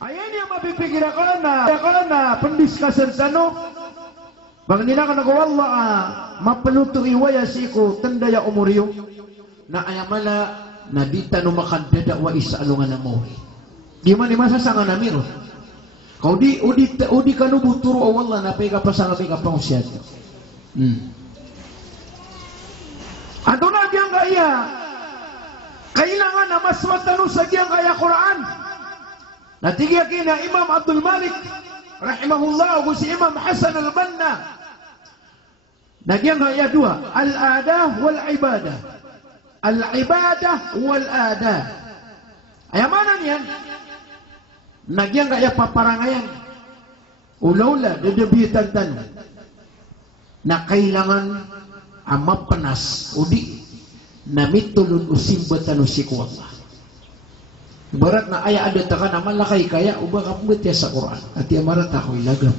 Ayan yang mapipikir ako na pendiskasan tano. Bangina ka nagawala mapaluto iwaya siku tendaya umuriyo na ayamala na di tano makandada wa isa alungan mo. Di man masasanga na miro. Kau udi kanu buturo awala na pega pasanga pega pangsiat. Ato na diyang kaya kailangan na maswatano sa diyang kaya Quran. Natigya kina Imam Abdul Malik rahimahullah o si Imam Hasan al-Banna. Nagyang kaya dua, al-adah wal-ibadah. Al-ibadah wal-adah. Ayamanan yan. Nagyang kaya paparangayan. Ulaula, dedebitan tan. Na kailangan amapanas udi na mitulun usimbatan usiku Allah. Ibarat na aya ada taka naman lakay kaya ubah kapungit ya sa Quran. At iamarat ako ilagam.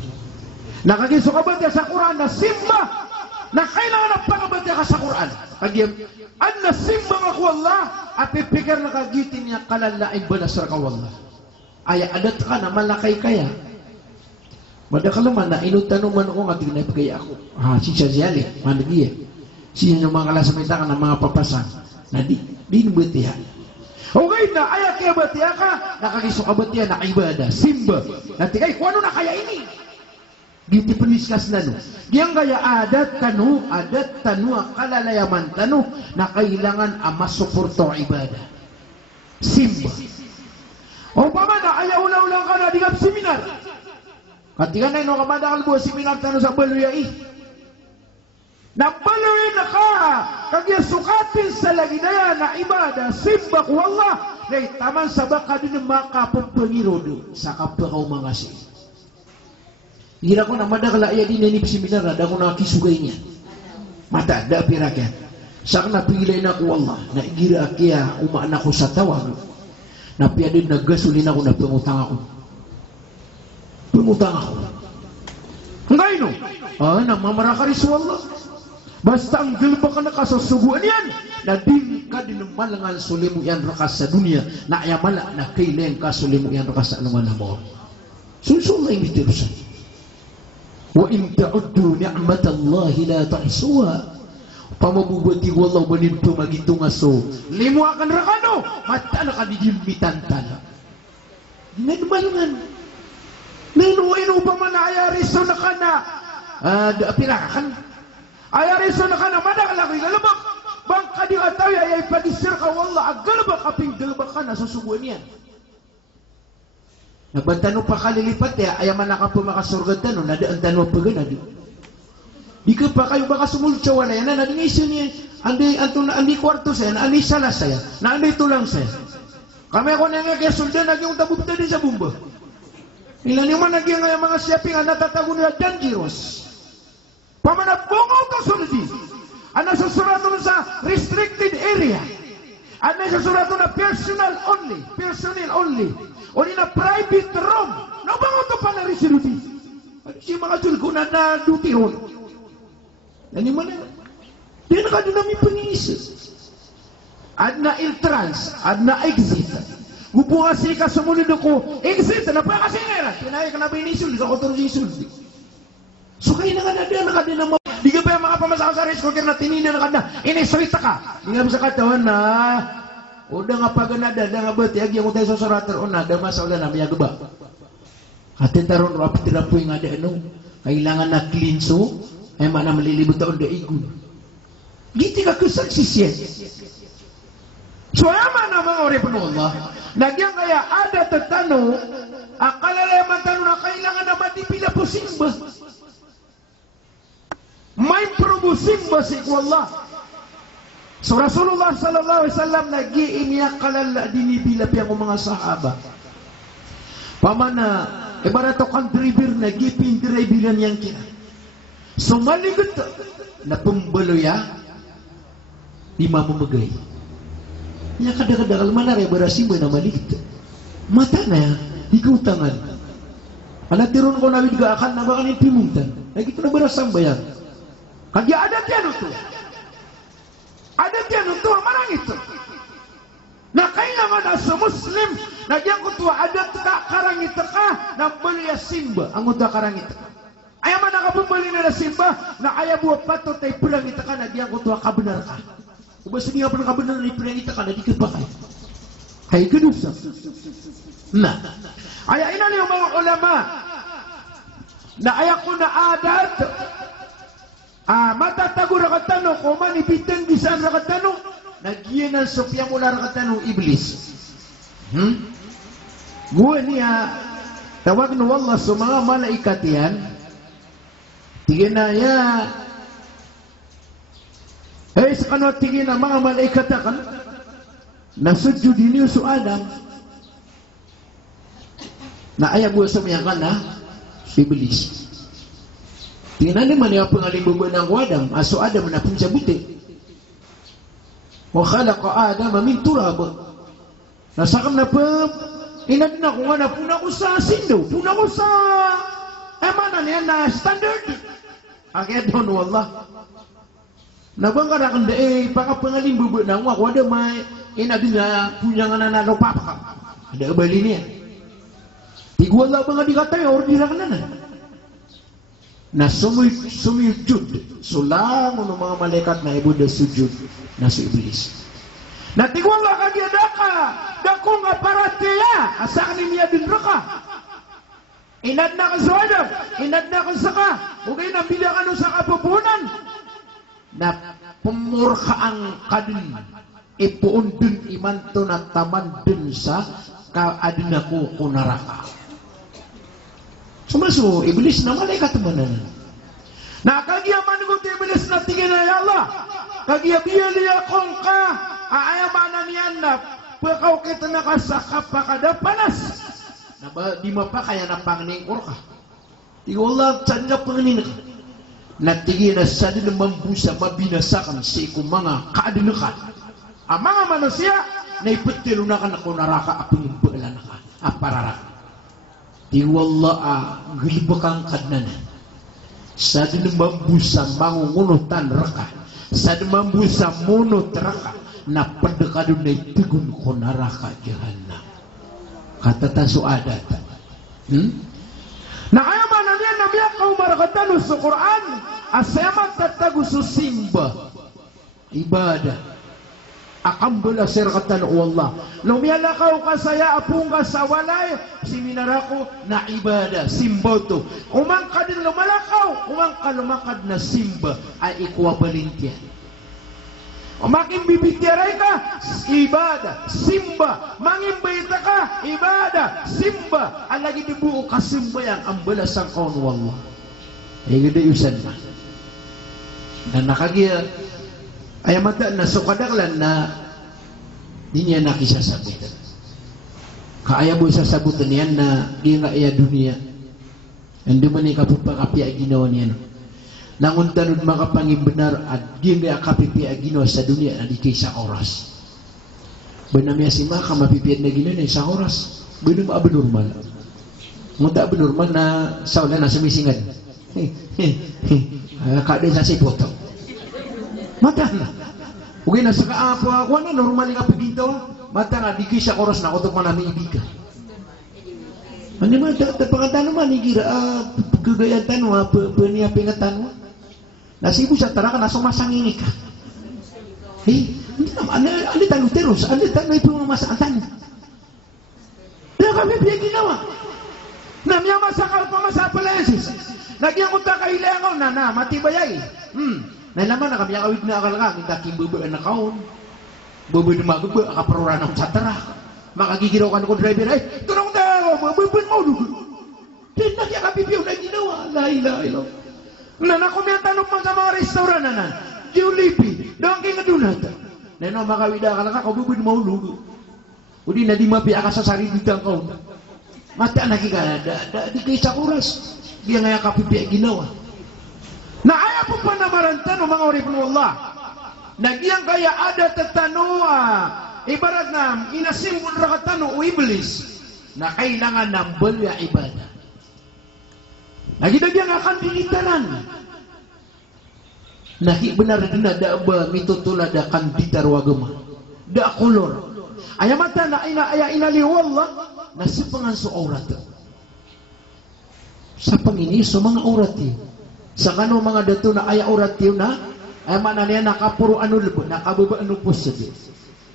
Nakagisokabat ya sa Quran na simba na kailangan na pakabat ya ka sa Quran. Kagiyam, an na simba nga ko Allah at pipikir na kagitin niya kalalaing balasar ka Allah. Aya ada taka naman lakay kaya. Madakalaman na inutanuman ko nga tingnan pagkaya ako. Si Chazali, managiyah. Sino mga kalasamita ka ng mga papasang na di nubutihan. Okay na, ayak kaya batiya ka, nakagiso ka batiya na ibadah, simba. Nanti kay, kung ano na kaya ini? Giti peniskas na no. Diyan kaya adat tanu, kalalayaman tanu, na kailangan masuporto ibadah. Simba. O pa man, ayaw-ulang ka na digap seminar. Katigan na ino kamadakal buwa seminar tanu sa baluyai. Nabaluin na ka kagya sukatin sa lagi na yan na ibadah simba ko Allah na taman sa baka din ng makapagpangiro doon sa kapakaw mga sin. Gira ko na madakala iya din nanip seminar na ko nakisugay niya. Mata, da pirakyan. Saan napilay na ko Allah na igira kaya umaan ako sa tawag. Napia din nagasulin ako na pangutang ako. Pangutang ako. Hanggang no? Namamarakariso Allah. Basta ang gilba ka na kasasuguan yan na din ka din malangan sulimu yan rakas sa dunia na ayamala na kailan ka sulimu yan rakas sa anuman na mo. Susul na imitirusan. Wa in ta'uddu ni'matallahi la tahsuha. Pamabubuti wallahu baninto magitung aso. Limu akan rakano mata na kanigilmitan tala. Nagmalangan. Nainuwain pa man ayariso na ka na. Pirakan. Ayariso na ka na madakalaki galabak. Bangka di atawi ayay pagisir ka wallah agalabak kaping galabak ka na susuguan yan. Nagbantano pa kalilipat ya ayaman na ka po makasurgad tano nadaan tano pa gana di. Di ka pa kayo baka sumultsawa na yan na nadingisyo niya andi kwarto saya na andi salas saya na andi tulang saya. Kami ako na nga kaya suldan naging tabubta din sa bumba. Ilan yung man naging mga siyaping ang natatago nila dangerous. Pamanabungo to suldi. Ano sa surat sa restricted area. Ano sa surat na personnel only. O na private room. No bango to pala resiludi. Si mga tulkunan na duty hall. Yan yung mana. Di na ka dinami pangisi. Ad na entrance, ad na exit. Gupunga si ka sumunod ko, exit na pa kasi nga. Tinaya ka na ba inisul, di ka kotorong isuldi. So kayo na nga din na di ka pa yung mga pamasaka sa risk cooker na tinina na kada inisalita ka. Di nga sa katawan na o da nga paganada, da nga bati agi ang utay sa surater o na, da masawala na miyaga ba. Atin taron rapid tirapoy nga da ano, kailangan na klinso, ay mana malilibot taon da igun. Giti ka kusaksisyen. So yaman na mga ori pano Allah, nagyang kaya ada tatano, akalalaman tano na kailangan na matipila po simba. May probusim basik wallah. So Rasulullah sallallahu alaihi wasallam nag-iimiyak kalala dinibila piyang mga sahaba. Pamana ibarat to kantribir nag-ipindiribilan yang kina. So maligot na pumbaloya di mamamagay. Nya kada-kada kalmana ray barasimba na maligit. Mata na ikaw tangan. Alatiron ko nawid ga akan na baka ni pimuntan. Ay kito na barasang bayan. Kaya adat yan ito. Adat yan ito. Manang ito. Na kailangan na sa Muslim, nagyang kutuwa adat ka karang ito simba anggota karang ita. Aya mana kapumbali na simba na aya buah pato tay pulang ita kana di anggota ka benar ka. Ubas niya pun ka benar ni pulang ita kana di kepakai. Hay kedusa. Nah, aya ina ni mga ulama na aya kuna adat matatago rakatano ko manipiten bisan rakatano nagiyan ang sopya mula rakatano iblis. Gua niya tawag na wallah sa mga malaikat yan tigin na ya sa kanwa tigin na mga malaikat kan nasudyo din yung su Adam na ayaw gua sa mga kana iblis. Tingnan naman yung pangalimbubo ng Adam. Aso Adam na pun sabuti. Wa khalaqa Adam min turab. Nasakam na pa inad na kung ano puna ko sa sindo, puna ko sa mana niya na standard. Agad doon wallah. Nabangga na kanda pangalimbubo ng Adam may inad na punya nga nanalo papa. Ada bali niya. Tigwala ba nga di katay or di lang na. Na sumujud sulang ng mga malaikat na ibu da sujud na si iblis. Na tigwala ka dia daka dako nga paratiya asak ni niya din raka. Inad na ka sa Adam, inad na ka sa ka. Ugay na bilang ano sa kapupunan. Na pumurka ang kadin ipuon dun imanto na taman dun sa kaadina ko kunaraka. Sumaso, iblis na malaikat manan. Na kagiya manugot iblis na tingin na ya Allah. Kagiya biyali akong ka. Aayamanan yan na pakaw kita nakasakap pa kada panas. Na ba, di mo pa kaya na pangningkor ka. Tigo Allah, saan nga panganin ka? Na tingin na saan na mambusa, mabinasakan sa ikong mga kaadinakan. Ang mga manusia, na ipatilo na ka na kunaraka apang imbala na ka. Apararaka. Di wallah gilbakang kadnanan sa dinambusa mangungunutan raka sa dinambusa munut raka na pendekado na itigun ko naraka jahannam kata tasu adat na kaya mana niya nabiya kau marakatano sa Quran asema tatago sa simba ibadah akan bela serkatan Allah. Lumiyalakaw ka saya apung ka sa walay siminarako na ibadah simboto. Umang ka din lumalakaw, umang ka lumakad na simba ay ikwabalintiyan. Umaking bibitiray ka, ibadah, simba. Mangimbayta ka, ibadah, simba. Ang lagi dibuo ka simba yan, ang balasang kaun wallah. Ay ganda yusan na. Na nakagiya ay mata na sukadaklan na di niya nakisasabutan. Kaaya mo sasabutan yan na di nga iya dunia. Hindi man ni kapupakapi ay ginawa niya. Nanguntanod makapangimbenar at di nga kapipi ay ginawa sa dunia na di kay sa oras. Benamya si maka mapipiyad na ginawa sa oras. Benam abnormal. Ngunta abnormal na sa wala na sumisingad. Kada sa sipoto. Mata na. Ugay na sa kaapo ako na normal nga pagdito. Mata nga di kisa oras na ako ito manami ibiga. Ano man pangatan man igira kagayan tanwa peniya pingatan. Nasibu sa tara ka na sumasangini ka. Hindi naman ali tanong teros, ali tanong ito masaan. Kaya kami biya ginawa. Namya masakal pa masapalasis. Nagyang unta kailangaw na matibayay. Na naman na kami awit na akal ka, kita kimbubo na kaon. Bubo na magubo, akaparura ng satara. Makagigiraw ka ko driver, ay, tunong na ako, bubo mo dugo. Din na kaya kapipiyaw na ginawa, lahi. Na nakumiyatanong pa sa mga restaurant na Julipi, doon kayo nga dunata. Na yun, makawida ka lang ka, bubo na maulugo. O di na di mapiya ka sa sarili ng kaon. Mata na kika, di kayo sa oras. Di nga kapipiyaw ginawa. Na ayaw po pa namaranta ng mga orip ng Allah. Nagyang kaya ada tatanua. Ibarat na inasimbol rakatano o iblis na kailangan ng balya ibadah. Nagidagyan akan dinitanan. Nahi benar na da ba mitutula da kan ditarwagama. Da kolor. Ayamata na ina aya inali wallah nasipangan su aurat. sa pangini so mga urat yun. Sa kano mga dato na ay urat yun na ay mana niya nakapuro ano lebo, nakababa ano po sa din.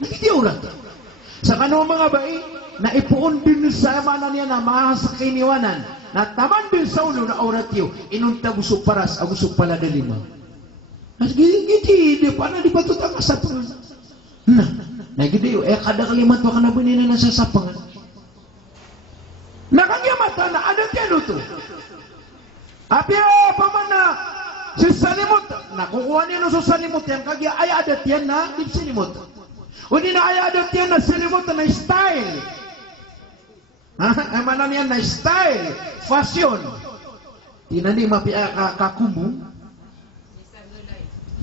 Nakiti urat yun. Sa kano mga bai, na ipuon din sa mana niya na mahasa kiniwanan, na taman din sa ulo na urat yun, inunta busok paras, busok pala dalima. Mas giti, di pa na di batut ang kasapangan. Na giti yun, kada kalimat wa ka na bunina na sasapangan. Nakagyamata na adat yan ito. Api paman na si salimot, nakukuha niya no sa salimot yan, kagya ay adat yan na di salimot. O di na ay adat yan na salimot na style. Ay manan yan na style, fashion. Di na di mapia kakumu.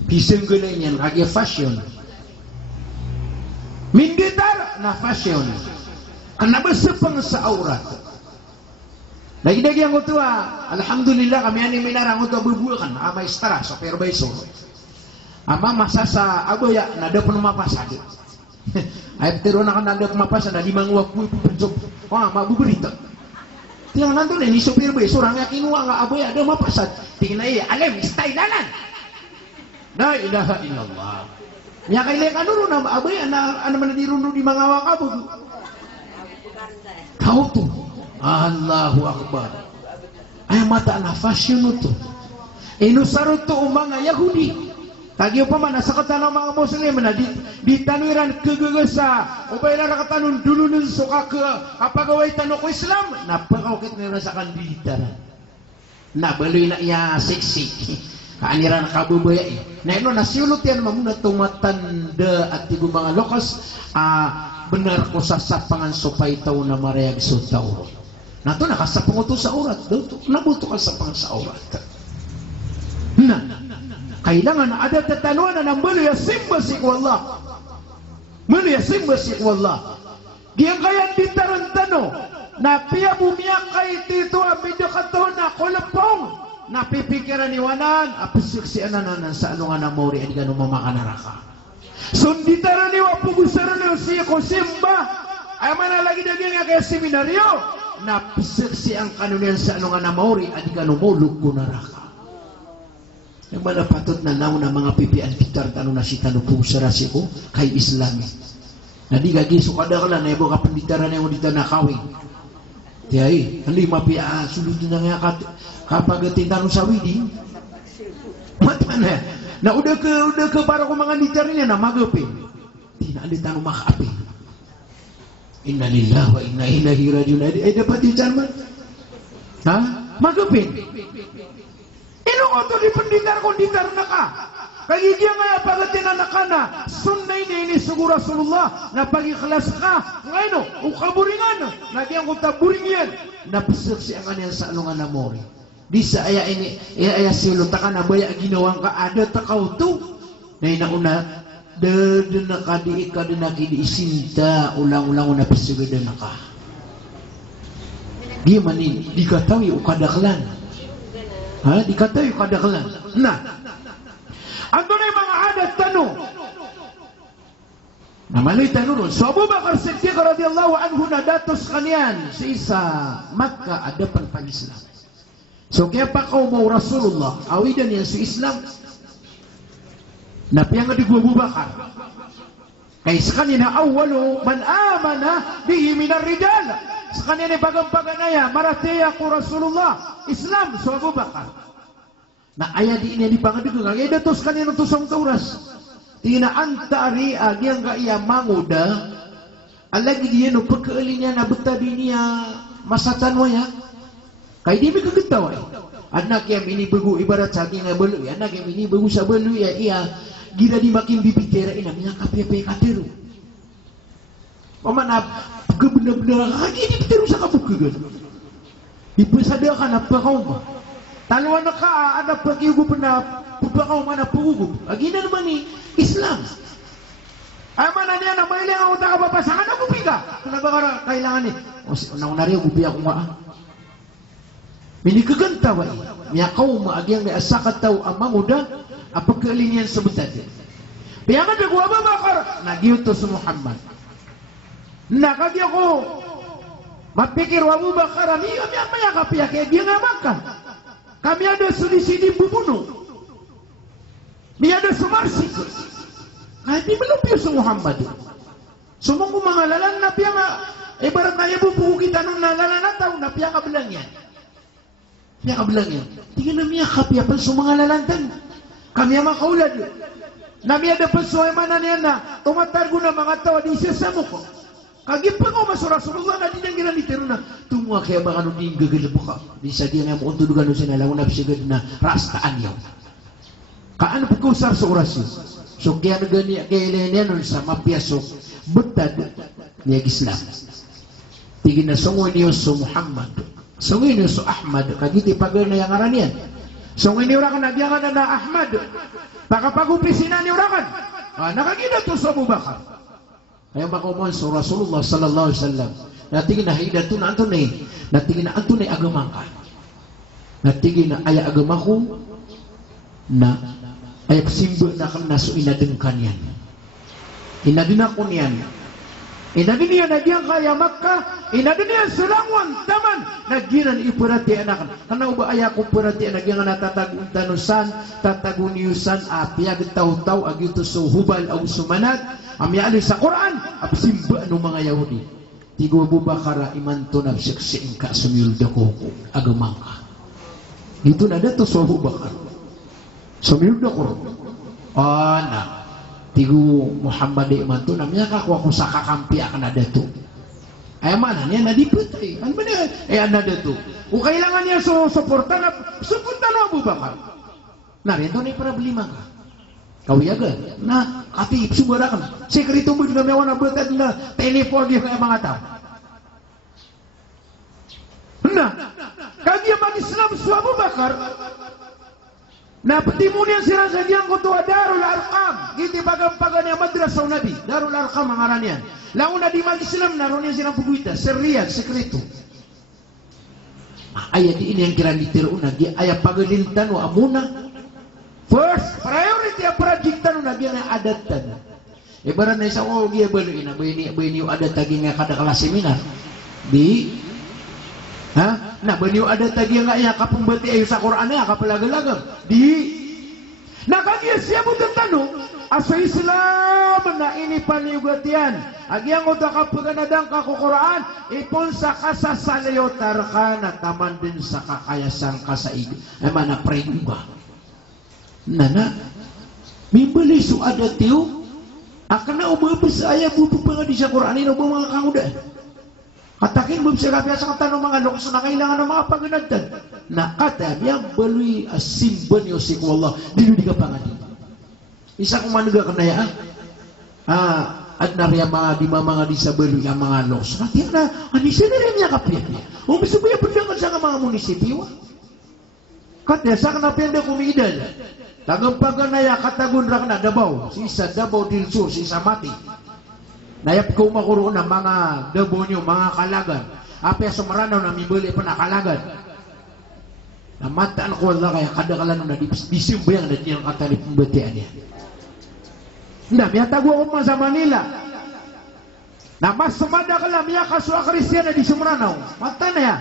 Pisang gulay niyan, kagya fashion. Minditar na fashion. Ang nabasapang sa aurat. Lagi-lagi ang ito alhamdulillah kami ani minarang ito bubukan may istara sa perbeso. Ama masa sa aboya nada pun mapasadi. Ay tiro na kan nada mapasa na limang waktu penjok. Mabuberita. Tiang nanto ni so perbeso orang kinuha nga aboya ada mapasad. Tingnan iya alam style dalan. La ilaha illallah. Nya kaile kanuro na aboya na ano man dirundo di mga wakabog. Kau tu Allahu Akbar. Ay mata na fashion ito. Inusarot to mga Yahudi. Tagyo pa man, nasa katanong mga Muslim na di tanuiran kagagasa. O ba na nakatanon dulo nun so kapagaway tanong ko Islam. Napakawakit nila sa kandita. Nabaloy na iya sexy. Kaaniran kabubaya eh. Na ino nasilot yan mamuna tumatanda at tigo mga lokas. Benar ko sa sapangan supay tao na marayag so tao. Nato nakasapang ito sa urat. Nabuto ka sapangan sa urat. Na, kailangan na ada tatanuan na ng maliyasim basik wallah. Maliyasim basik wallah. Diyan kaya di tarantano na piya bumiyak kay tito abidyo kato na kulapong napipikiran iwanan apisiksian na sa ano nga na mori at gano'ng mamakanaraka. Sunditaran niwa pugusaran ng siya ko simba ay manalagi daging nga kaya seminaryo napisiksi ang kanunian sa ano nga na maori at ganumulog ko naraka. Yung malapatot na naw na mga pipian pitar tano na si tanupong sarasi ko kay Islami. Na di gagiso kada ka lang na ibo kapanditaran na yung dito nakawing. Tiyay, hindi mapia suludin na nga kapagating tanong sa widi. Mata na udah ke para ko mga nitar niya na magapin. Di na alin tanong makaapin. Inna lillahi wa inna ilaihi rajiun. Ay dapat dicaman. Ha? Magapin. Ino ko to di penditar ko ditar na ka. Kagigya nga pagatin na na sunnay ni sugu Rasulullah na pag-ikhlas ka. Ngayon, ukaburingan. Nagyang kong taburing yan. Napisag si ang anyan sa alungan na mori. Di sa aya ini, aya silot ka na baya ginawang ka ada takaw to. Na inauna, dada na ka di ika di nakidiisinta ulang-ulang na pisagad na ka. Di manin, di katawi ukadaklan. Ha? Di katawi ukadaklan. Nah, ando na yung mga adat tanong. Namaloy tanong. So Abu Bakar Siddiq radhiyallahu anhu na datos kanyan sa isa Makkah adapan pa Islam. So kaya pa kao mo Rasulullah awidan yan sa Islam. Napiyang nga di Abu Bakar. Kaya sa kanina awalu man amana bihi minar rijal. Sa kanina bagang-baganaya maratiya ko Rasulullah Islam so Abu Bakar. Na ayah di ini dipangadugan kaya datos kanina tusong tauras tina antari agyang ka iya manguda alagi diya no pagkaalinya na betabi niya masatan mo ya kaya di may kagataw ay anak yang ini bagu ibarat sa akin na balo anak yang ini bagu sa balo ya iya gira di makin bibitera ina mga kape katero pamanap pagkabenar-benar lagi di bitero sa kabukagan ipasadakan apa kau ba taluan na ka, ada pag-iugo pa na pupakaw man na pugugo. Agina naman ni Islam. Ay man niya na may lang ako nakapapasangan na gupiga. Kung nabakara, kailangan ni. O naunari ang gupiga kung maan. Minikaganta ba eh. Miyakaw maagyang may asakat tao ang manguda ang pagkalinian sa butad. Kaya nga nagawa ba bakar? Nagyuto sa Muhammad. Nakagya ko Mapikir wa Abu Bakar miya kapia kayak dia nggak makan. Kami ada sudi bubunuh. Miya ada sumarsi. Nah ini belum biasa Muhammad. Semua mangalalan nabi yang ibarat na buku kita nun nalalan tahu nabi yang kabelangnya. Yang kabelangnya. Tinggal miya kapia pun semua ngalalan tan. Kami yang makaulad. Nabi ada pesuai mana niya na tumatar guna mga tawa di sesamo ko. Kagi pa ko mas Rasulullah na dinang ginalitero na tungwa kaya baka nung gagala buka. Di sa diya nga mo untudugan nung sinalaw na pisigad na rastaan yaw. Kaan pagkusar sa orasyon. So kaya nagani kaya niya nun sa mapiyasok betad niya Islam. Tigin na sungoy niyo sa Muhammad. Sungoy niyo sa Ahmad. Kagiti pagay na yung aranian. Sungoy niyo rakan nagyangan na Ahmad. Pagkapaguprisinan niyo rakan. Nakagina to sa Abu Bakar. Ayaw makumon sa Rasulullah sallallahu alaihi wasallam. Natingin na hidatun na anto na natingin na anto na agamang ka. Natingin na ay agamaku na ay simbo na kan naso inadeng kanyan. Inadin ako niyan. Inadin niya nagyang kaya Makkah. Inadin niya sulangwan taman. Nagyinan ipurati anakan. Kana uba ay akong purati nagyang natatagun tanusan tataguniusan apiyag taw-taw agito so hubal au sumanat. Ami ali sa Quran absimba no mga Yahudi. Tigo Abu Bakar iman to na siksiin ka sumilda ko agamang ka. Dito na dato sa Abu Bakar. Sumilda ko. Na tigo Muhammad iman to na miya ka ko sa kakampi akan na dato. Ay mana niya nadiput ano ba niya ana dato. Kung kailangan niya suporta na Abu Bakar. Narito ni problema ka. Kawiyagan na ati sumarakan sekreto mo juga mewan na betad na telepon dia kaya mga tao na kaya man Islam sa Abu Bakar na patimunian sila sa diyang kutuwa Darul Arqam giti bagang-bagang niya madrasa Nabi Darul Arqam ang aran yan launa di mag-Islam naroon niya silang puguita serian sekreto ayat ini yang kira ditiru nagi ayat pagalintan wa amuna. First priority ang projectan na nagyan na adatan. Ibarat na isang dia beli na bini adat tagi nga kada kelas seminar. Na bini adat tagi nga ya kapumbati ayo sa Quran ya kapalagalagam. Nakagya siya mo tanong asa Islam na ini paniugatian. Agyang uta kapaganadang ka ko Quran ipon sa kasasalayotar ka na taman din sa kakayasang kasaig. Ay mana prayuga. Nana, mimbali su ada tiu, akan na umabas ayah bubu pangadi sa Quran ini ubang mga kangudan. Katakin bubsa kabiasa kata ng mga lokos na kailangan ng mga paganadtan. Nakata biyang balui asimban yosik wallah dinu di kapangadi. Isa kong manuga kanaya at nariya mga di mga di sa balui ang mga lokos. Katiyak na anisa na rin niya kapiyak niya. Umisubaya pagdangan sa mga munisipyo. Katya sa kanapenda kumidal. Tagampagan na ya katagun rak na dabaw, sisa dabaw dilso, sisa mati. Nayap ko makuro na mga dabo nyo, mga kalagan. Apya sumaranaw na mibuli pa na kalagan. Namataan ko wala kaya kadakalan na disimbayang na diyang katalip pembetian niya. Hindi, miya tago ako sa Manila. Na mas sumada ka lang, miya kaswa Kristiyan na di sumaranaw. Mata na ya.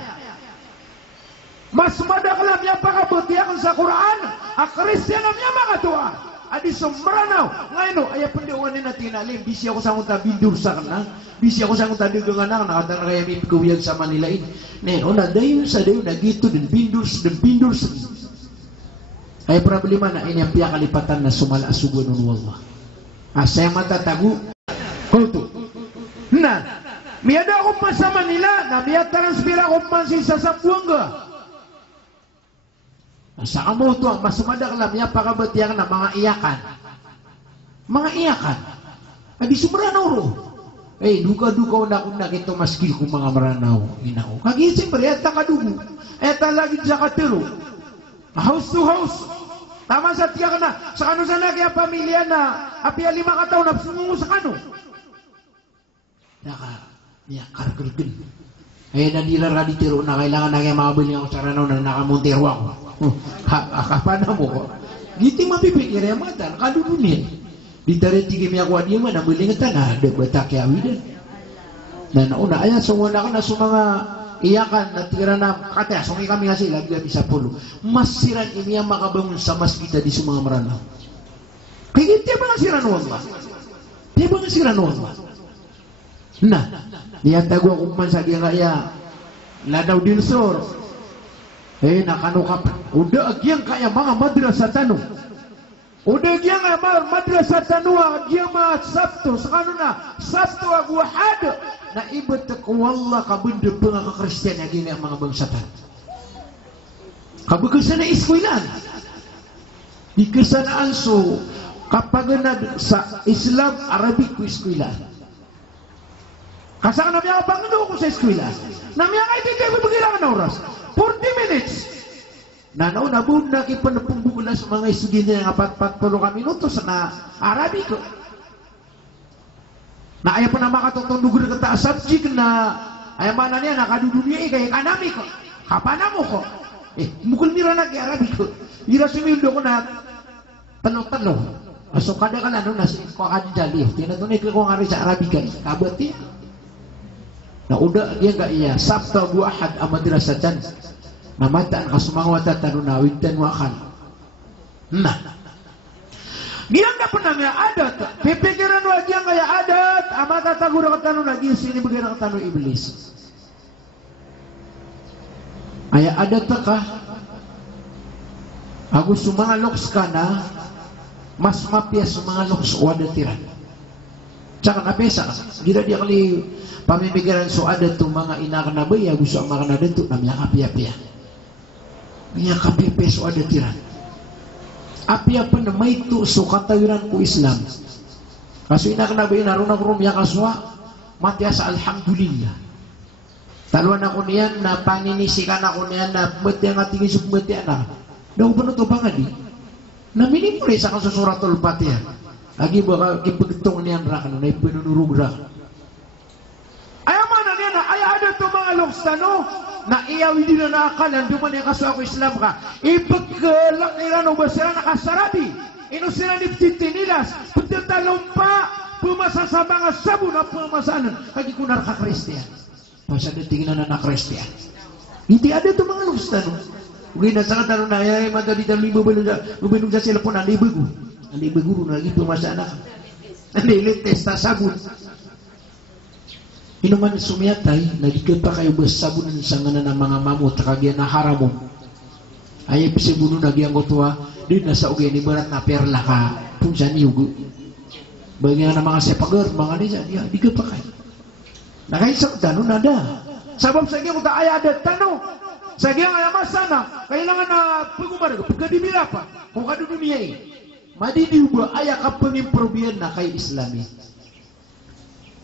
Mas madaklam niya pakabutiakan sa Quran a Kristiyan niya mga tuwa adi sumranaw ngayon ay pendewan na tinalim bisi ako sa unta bindur sa kana bisi ako sa unta digangan na nakatang kaya mi kuwiyag sa Manila in na dayon sa dayon na gitu din bindur ay problema na ini ang piya kalipatan na sumala asugon nun wallah saya matatagu kulto na miyada ako pa sa Manila na miya transpira ako pa sa Sapuanga. Sa amo to mas madaklam niya pakabatiang na mga iyakan. Mga iyakan. Adi sumaranaw ro. Duka-duka na kung nakito maskil kong mga maranaw. Inaw. Kagi siyempre, eta kadugo. Eta lagi sa katero. House to house. Tama sa tiyak na. Sa kano sa kaya pamilya na apia 5 kataon na sumungo sa kano. Niya karagulgan. Nadilara di tiro na kailangan na kaya makabili ako sa ranaw na nakamontero ako. Kapan mo ko? Giti mapipikir ya mata, kadudunin. Di tarik tiga minyak wadi mana boleh ngata na ada batak ya widan. Na nauna aya sunguna kana sa mga iyakan na tira na kate sungi kami nga sila bisa pulo. Masiran ini yang makabangun sa mas kita di sumanga maranaw. Kaya iti ba nga siran wala? Di ba nga siran wala? Na, niya tago kung man sa diya nga iya ladaw din sur. Nakanukap. Udah agyang kaya mga madrasa tanong. Udah agyang mga madrasa tanong agyang mga sabto. Sa kanuna, sabto agwahad. Na ibat ko wala kabunda pa nga ka-Kristiyan na gini ang mga bangsatan. Kabagasan na iskwilan. Ikasanaan so, kapag sa Islam, Arabic ko iskwilan. Kasaka namin ang pangano ko sa iskwilan. Namin ang kaibigan ko magilangan na oras. 40 minutes. Nanaw na buong nakipanapumbukulan sa mga estudyante ng 4-4 minutos na Arabic ko. Na ayaw pa na makatutundog na kata subject na ayaw mana niya nakadudunia kaya kanami ko. Kapana mo ko. Mukul mira na kaya Arabic ko. Mira sumildo ko na tanong-tanong. So kada ka na nung nasa ko kadidali. Tinatunay ko nga rin sa Arabic ka. Kabat niya. Na udah dia gak iya. Sabta buahad amadrasatan. Namataan ka sumangwata tanunawin tanwakan. Nah. Gilang na po namin adat. Pipikiran mo diyan kaya adat. Amata tagura ka tanong lagi. Sini bagira ka tanong iblis. Aya adat ka. Agus mga loks ka na. Mas mapia mga loks o adatiran. Tsaka napesa. Gira dia kali pamimigiran so adat to mga inakanabay. Agus ang mga nadat to. Namya kapia-pia. Namya kapia-pia so adatiran. Api apa nama itu so katawiran ku Islam. Kaso ina kana ba naroon ako rumya kaswa mati asa alhamdulillah. Taluan ako niyan na paninisikan ako niyan na mati ang ating submati ana. Daw ba to bangadi? Namini mo sa kasusuratul Fatihah. Agi ba kipagtong niyan ra kana nay pinunurog ra. Ay man na ay ada to mga lokstano na iyaw hindi na nakakalan duman yung kaso ako Islam ka ipagkalak nila no ba sila nakasarabi ino sila niptitinilas pagtatalong pa pumasa sa mga sabon na pumasanan kagi kunar ka Kristiyan pasad na tingin na Kristiyan hindi ada ito mga lustano huwag na sa katalo na ay madali na luminong sa sila po na alibago na lagi pumasana alilit testa sabon. Inuman sumiyatay, nagigil pa kayo ba sabunan sa nga ng mga mamot kagyan na haramon. Ay pisibuno nagyang gotuwa, din nasa ugay ni barat na perla ka, punsa niyugo. Bagay na mga sepagar, mga nisa, di ka pa kayo. Nakaisap tanong nada. Sabab sa iyo ay ada tanong. Sa iyo ay masana, kailangan na pagumara ko, pagkadimila pa, kung kadudumiya eh. Madidiuba ay kapangimprobiyan na kay Islami.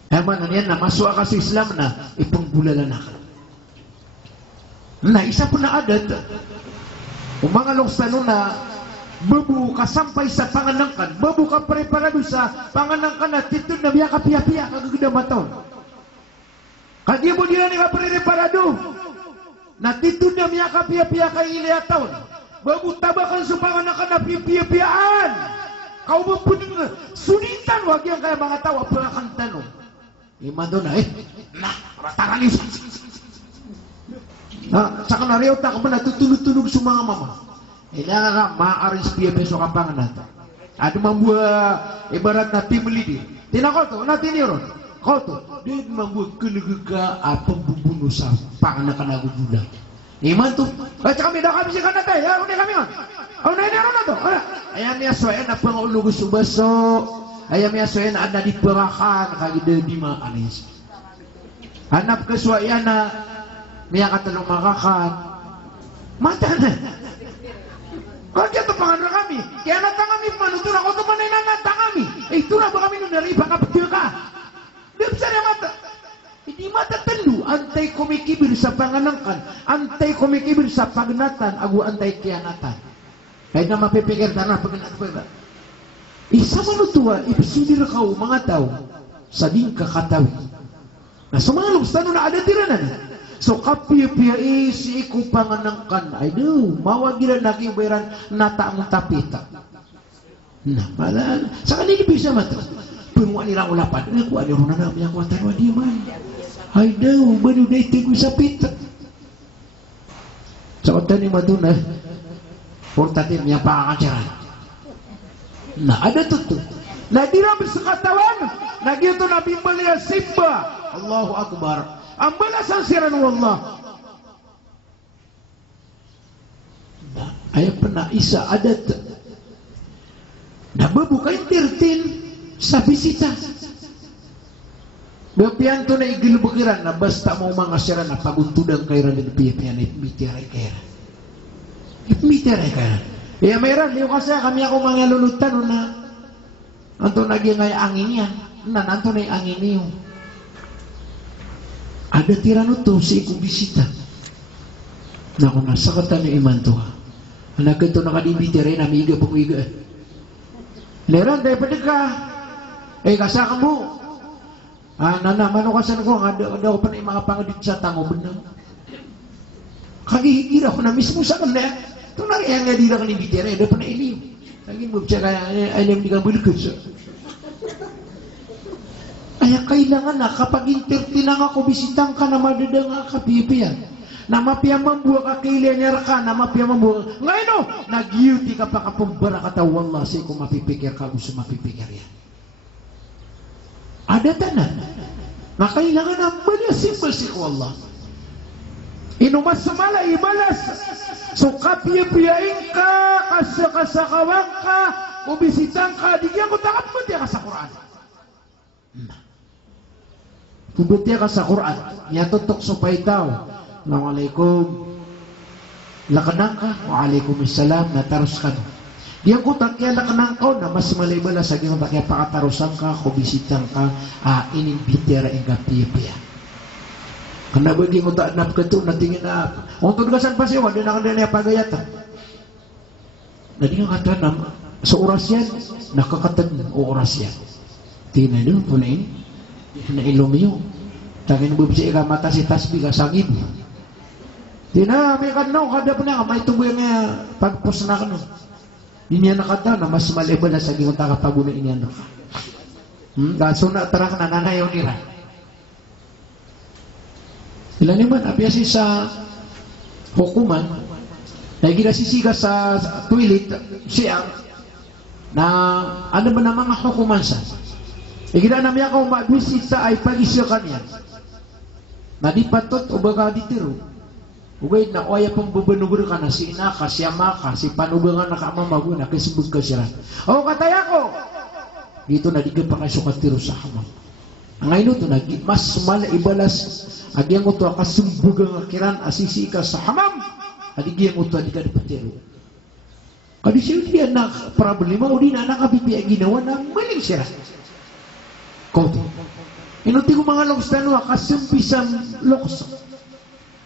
Eman yan na masuk ka sa Islam na ipangbulalan na ka. Na isa po na adat kung mga lokstano na babu ka sampay sa panganangkan, babu ka preparado sa panganangkan na titun na biya ka piya-piya kagagda mataon. Kadi mo dila ni ka preparado na titun na biya ka piya-piya ka iliyataon. Babu tabakan sa panganangkan na piya-piyaan. Kau mo po sunitan wag yan kaya mga tawa pangakan tanong. Lima doon na ratakan yun. Saka na rin ka ba natutulog-tulog sa mga mama. Kailangan ka ma-arrange piya-peso ka pa nga natin. At mambuha ibarat na timuli din. Tinakot to, natin yun. Koto, di mambuha kalaga pambubuno sa panganakanagugulang. Iman to. At saka may kami si kanatay. Ano na kami yun? Ano na yun na to? Ayan niya so, ayan na pangulugos sa baso. Ayam ya soyan ada di perakan kagide di maanis. Hanap kesuaian na miya katalong makakan. Mata na. Kaya ito pangalan kami. Kaya natangami manutura ko ito manay na natangami. Ito na ba kami nung nariba kapag ka? Di ba siya mata? Hindi mata telu. Antay kumikibir sa panganangkan. Antay kumikibir sa pagnatan. Agu antay kianatan. Kaya na mapipikir na pagnatan. Isa manutua, ipisidir kau mga tao sa ding kakatawi. Na sumalong sa na ada tiranan. So kapiya-piya si iku panganangkan. Ay do, mawagiran lagi uberan nata ang tapita. Nah, malah, sa kanili bisa mata. Penguan nilang ulapan. Ini ku ada runa namin yang kuatan wa di man. Ay daw, baru day tigo sa pita. Sa kota ni Maduna, portatif niya pakakacaran. Na ada tuh. Na dirami sa katawan, nagyuto na bimbal niya simba. Allahu Akbar. Ang balasan siran wallah. Na, ay pernah isa adat. Na babukay 13 sa bisita. Bapian to na igilubukiran na basta mo mga siran na paguntudang kairan ng piyapian ipmitiray kairan. Ipmitiray kairan. Iya meron, yung kasi kami ako mga lulutan na anto naging ay angin yan. Nananto na yung angin niyo. Ada tirano to si ikong bisita. Na kung nasa kata ni iman to. Anak ito nakadibitiray na miga pumiga. Leron, dahil ka. Kasaka mo. Mano kasan ko, ada ko pa na yung mga pangadit sa tango benang. Kagihigir ako na mismo sa kanila. Ito na kaya nga dira ka ni bitira, ada pa na iliw. Lagi mo siya kaya, alam di ka bulikos. Kaya kailangan na, kapag intertinang ako, bisitang ka na madadang ka, pipiyan. Na mapiyamang buwa ka, kailanyan ka, na mapiyamang buwa ka. Ngayon o, nag-yuti ka pa kapumbara ka, wallah, say kung mapipikir ka, gusto mapipikir yan. Ada tanan na kailangan ng simple si Allah. Inumas sumala ibalas. So kapiyapiyain ka, kasakawang ka, kubisitang ka, digyan ko takap mo diya ka sa Quran. Tubot diya ka sa Quran. Yatutok supay tao. Assalamualaikum. Lakanang ka. Waalaikumsalam. Nataros ka. Diyan ko takya lakanang ka na mas malibala sa gina takya pakatarusan ka, kubisitang ka, inimbitira ang kapiyapiya. Kanda bagi mo taanap ka ito, natingin na, kung tudugasan pa siya, wala na kanda niya pagayatan. Nadi nga kata na, sa oras yan, nakakatag o oras yan. Tingnan doon, punain, na ilumiyo. Tangin mo siya ikamata si tasbi ka sangib. Tingnan, may kanong, kada po na, may tubo yung pagpos na kanong. Inya nakata na mas malibal na sa gingon takapaguna inya no. Kaso na tara na nanayaw nira. Ilan naman apyasi sa hukuman na ginasisiga sa toilet siya na ano ba na mga hukuman sa. Igina na miya kung magbisita ay pag-isyo kanya. Nadipatot o baga ditiro. Ugay na oya pang bubanugur ka na si inaka, si amaka, si panugangan na kaamamaguna, kisubog ka siya. O kataya ko! Dito na di ka pa kayo sukatiro sa hamam. Ang ngayon ito, mas malaibalas, agyan ko ito, kasumbugang akiran, asisi ka sa hamam, adigyan ko ito, adiga di patiro. Kadi siya diyan na problema, o di na nakabibi ang ginawa na maling siya. Koto. Inuti ko mga loks tanwa, kasumpisang loks.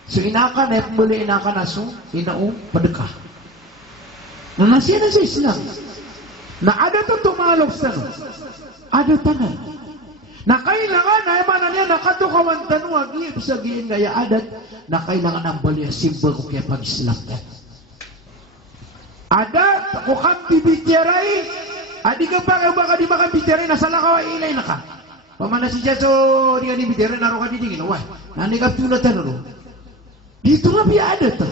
So inaka na muli inaka na so inao padeka. Na nasiya na sa Islam. Na ada to tumalog sa no. Ada tanan. Na kailangan na mana niya nakatukawan tanwa gi bisa giin gaya adat na kailangan ang bali simple ko kaya pag-Islam ka. Adat ko kang bibitiray adi ka baka di makan bitiray nasa lakaw ilay na ka. Pamana si Jaso di ka di bitiray naro ka di dingin. Wah, nani ka tulatan no. Dito nga biya ada to.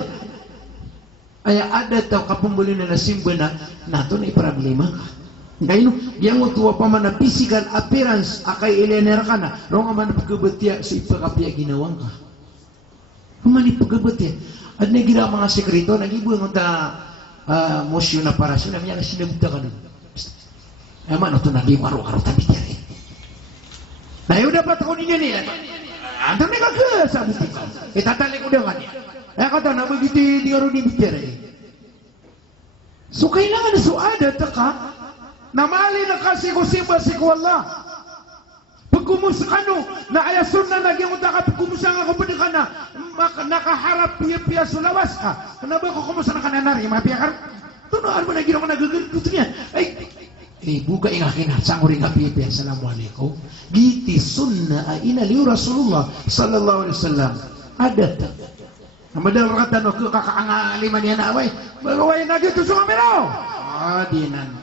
Ay ada to kapumbuli na nasimba na nato na iproblema ka. Ngayon, yang utuwa pa man na physical appearance akay ilener ka na. Rong man pagkabatya sa ipakapya ginawang ka. Kumani pagkabatya. At nagira mga sekreto, nagibuhay mo ta motion na para siya namin yan sinabuta ka nun. Ay man, ito naging maro-karo tabi tiyan eh. Nayo dapat ako ninyo niya. Ando na kagasa buti ka. Itatalik ko dengan niya. Ay kata na magiti di aro ni bitere. So kailangan na suada ka na mali na kasi ko simba si ko Allah. Pagkumus ano na ayasun na naging uta ka pagkumusang ako pwede ka na nakaharap piya sulawas ka. Ano ba ko kumusta na kananari mapiya ka? Tunoan mo na ginawa ko nagagalitot niya. Buka ingakin sa uring apiya. Assalamualaikum. Giti sunna inaliw Rasulullah sallallahu alaihi wasallam. Adat. Namadal kata no kakaangaliman niya na away. Bagaway na dito sa kamera. Dinan.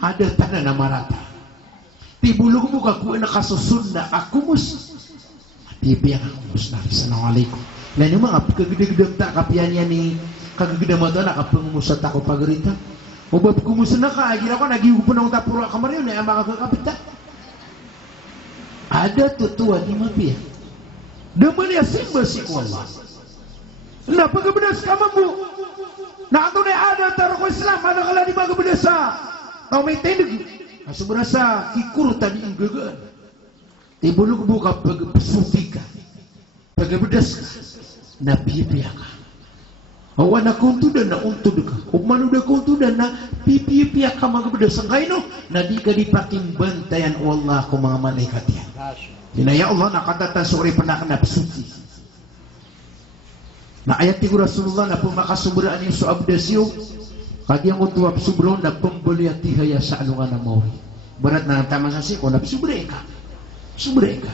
Adat na marata. Tibulog mo ka kuha na kasusunna akumus. pipi yang aku musnah. Assalamualaikum. Nah ini mah kegede-gede tak kapiannya nih kagede mata nak pengumusat aku pagerita. Ubah pengumusna ka agira ko nagi upunong tapuro kamarin na ama ka kapita. Ada tutua di mapia. Demen ya simba si Allah. Nah pagbedas kamamu. Nah atu ne ada tarko Islam ada kala di pagbedas. Tau may tendig. Aso berasa kikur tadi inggegan. Ibulu buka pagpesufika. Pagbedas Nabi piyaka. Awana kuntu dan na untu deka. Umanu da kuntu dan na pipi piyaka magabda sangkaino na di ka dipaking bantayan Allah ko mga malaikat yan. Dina ya Allah nakatatan suri penakanap suci. Na ayat tiga Rasulullah na pumakasubraan yung suabdasyo kadi ang utuwap subro na pembeliati haya sa alungan na mawi. Berat na tama sa siko na subre ka. Subre ka.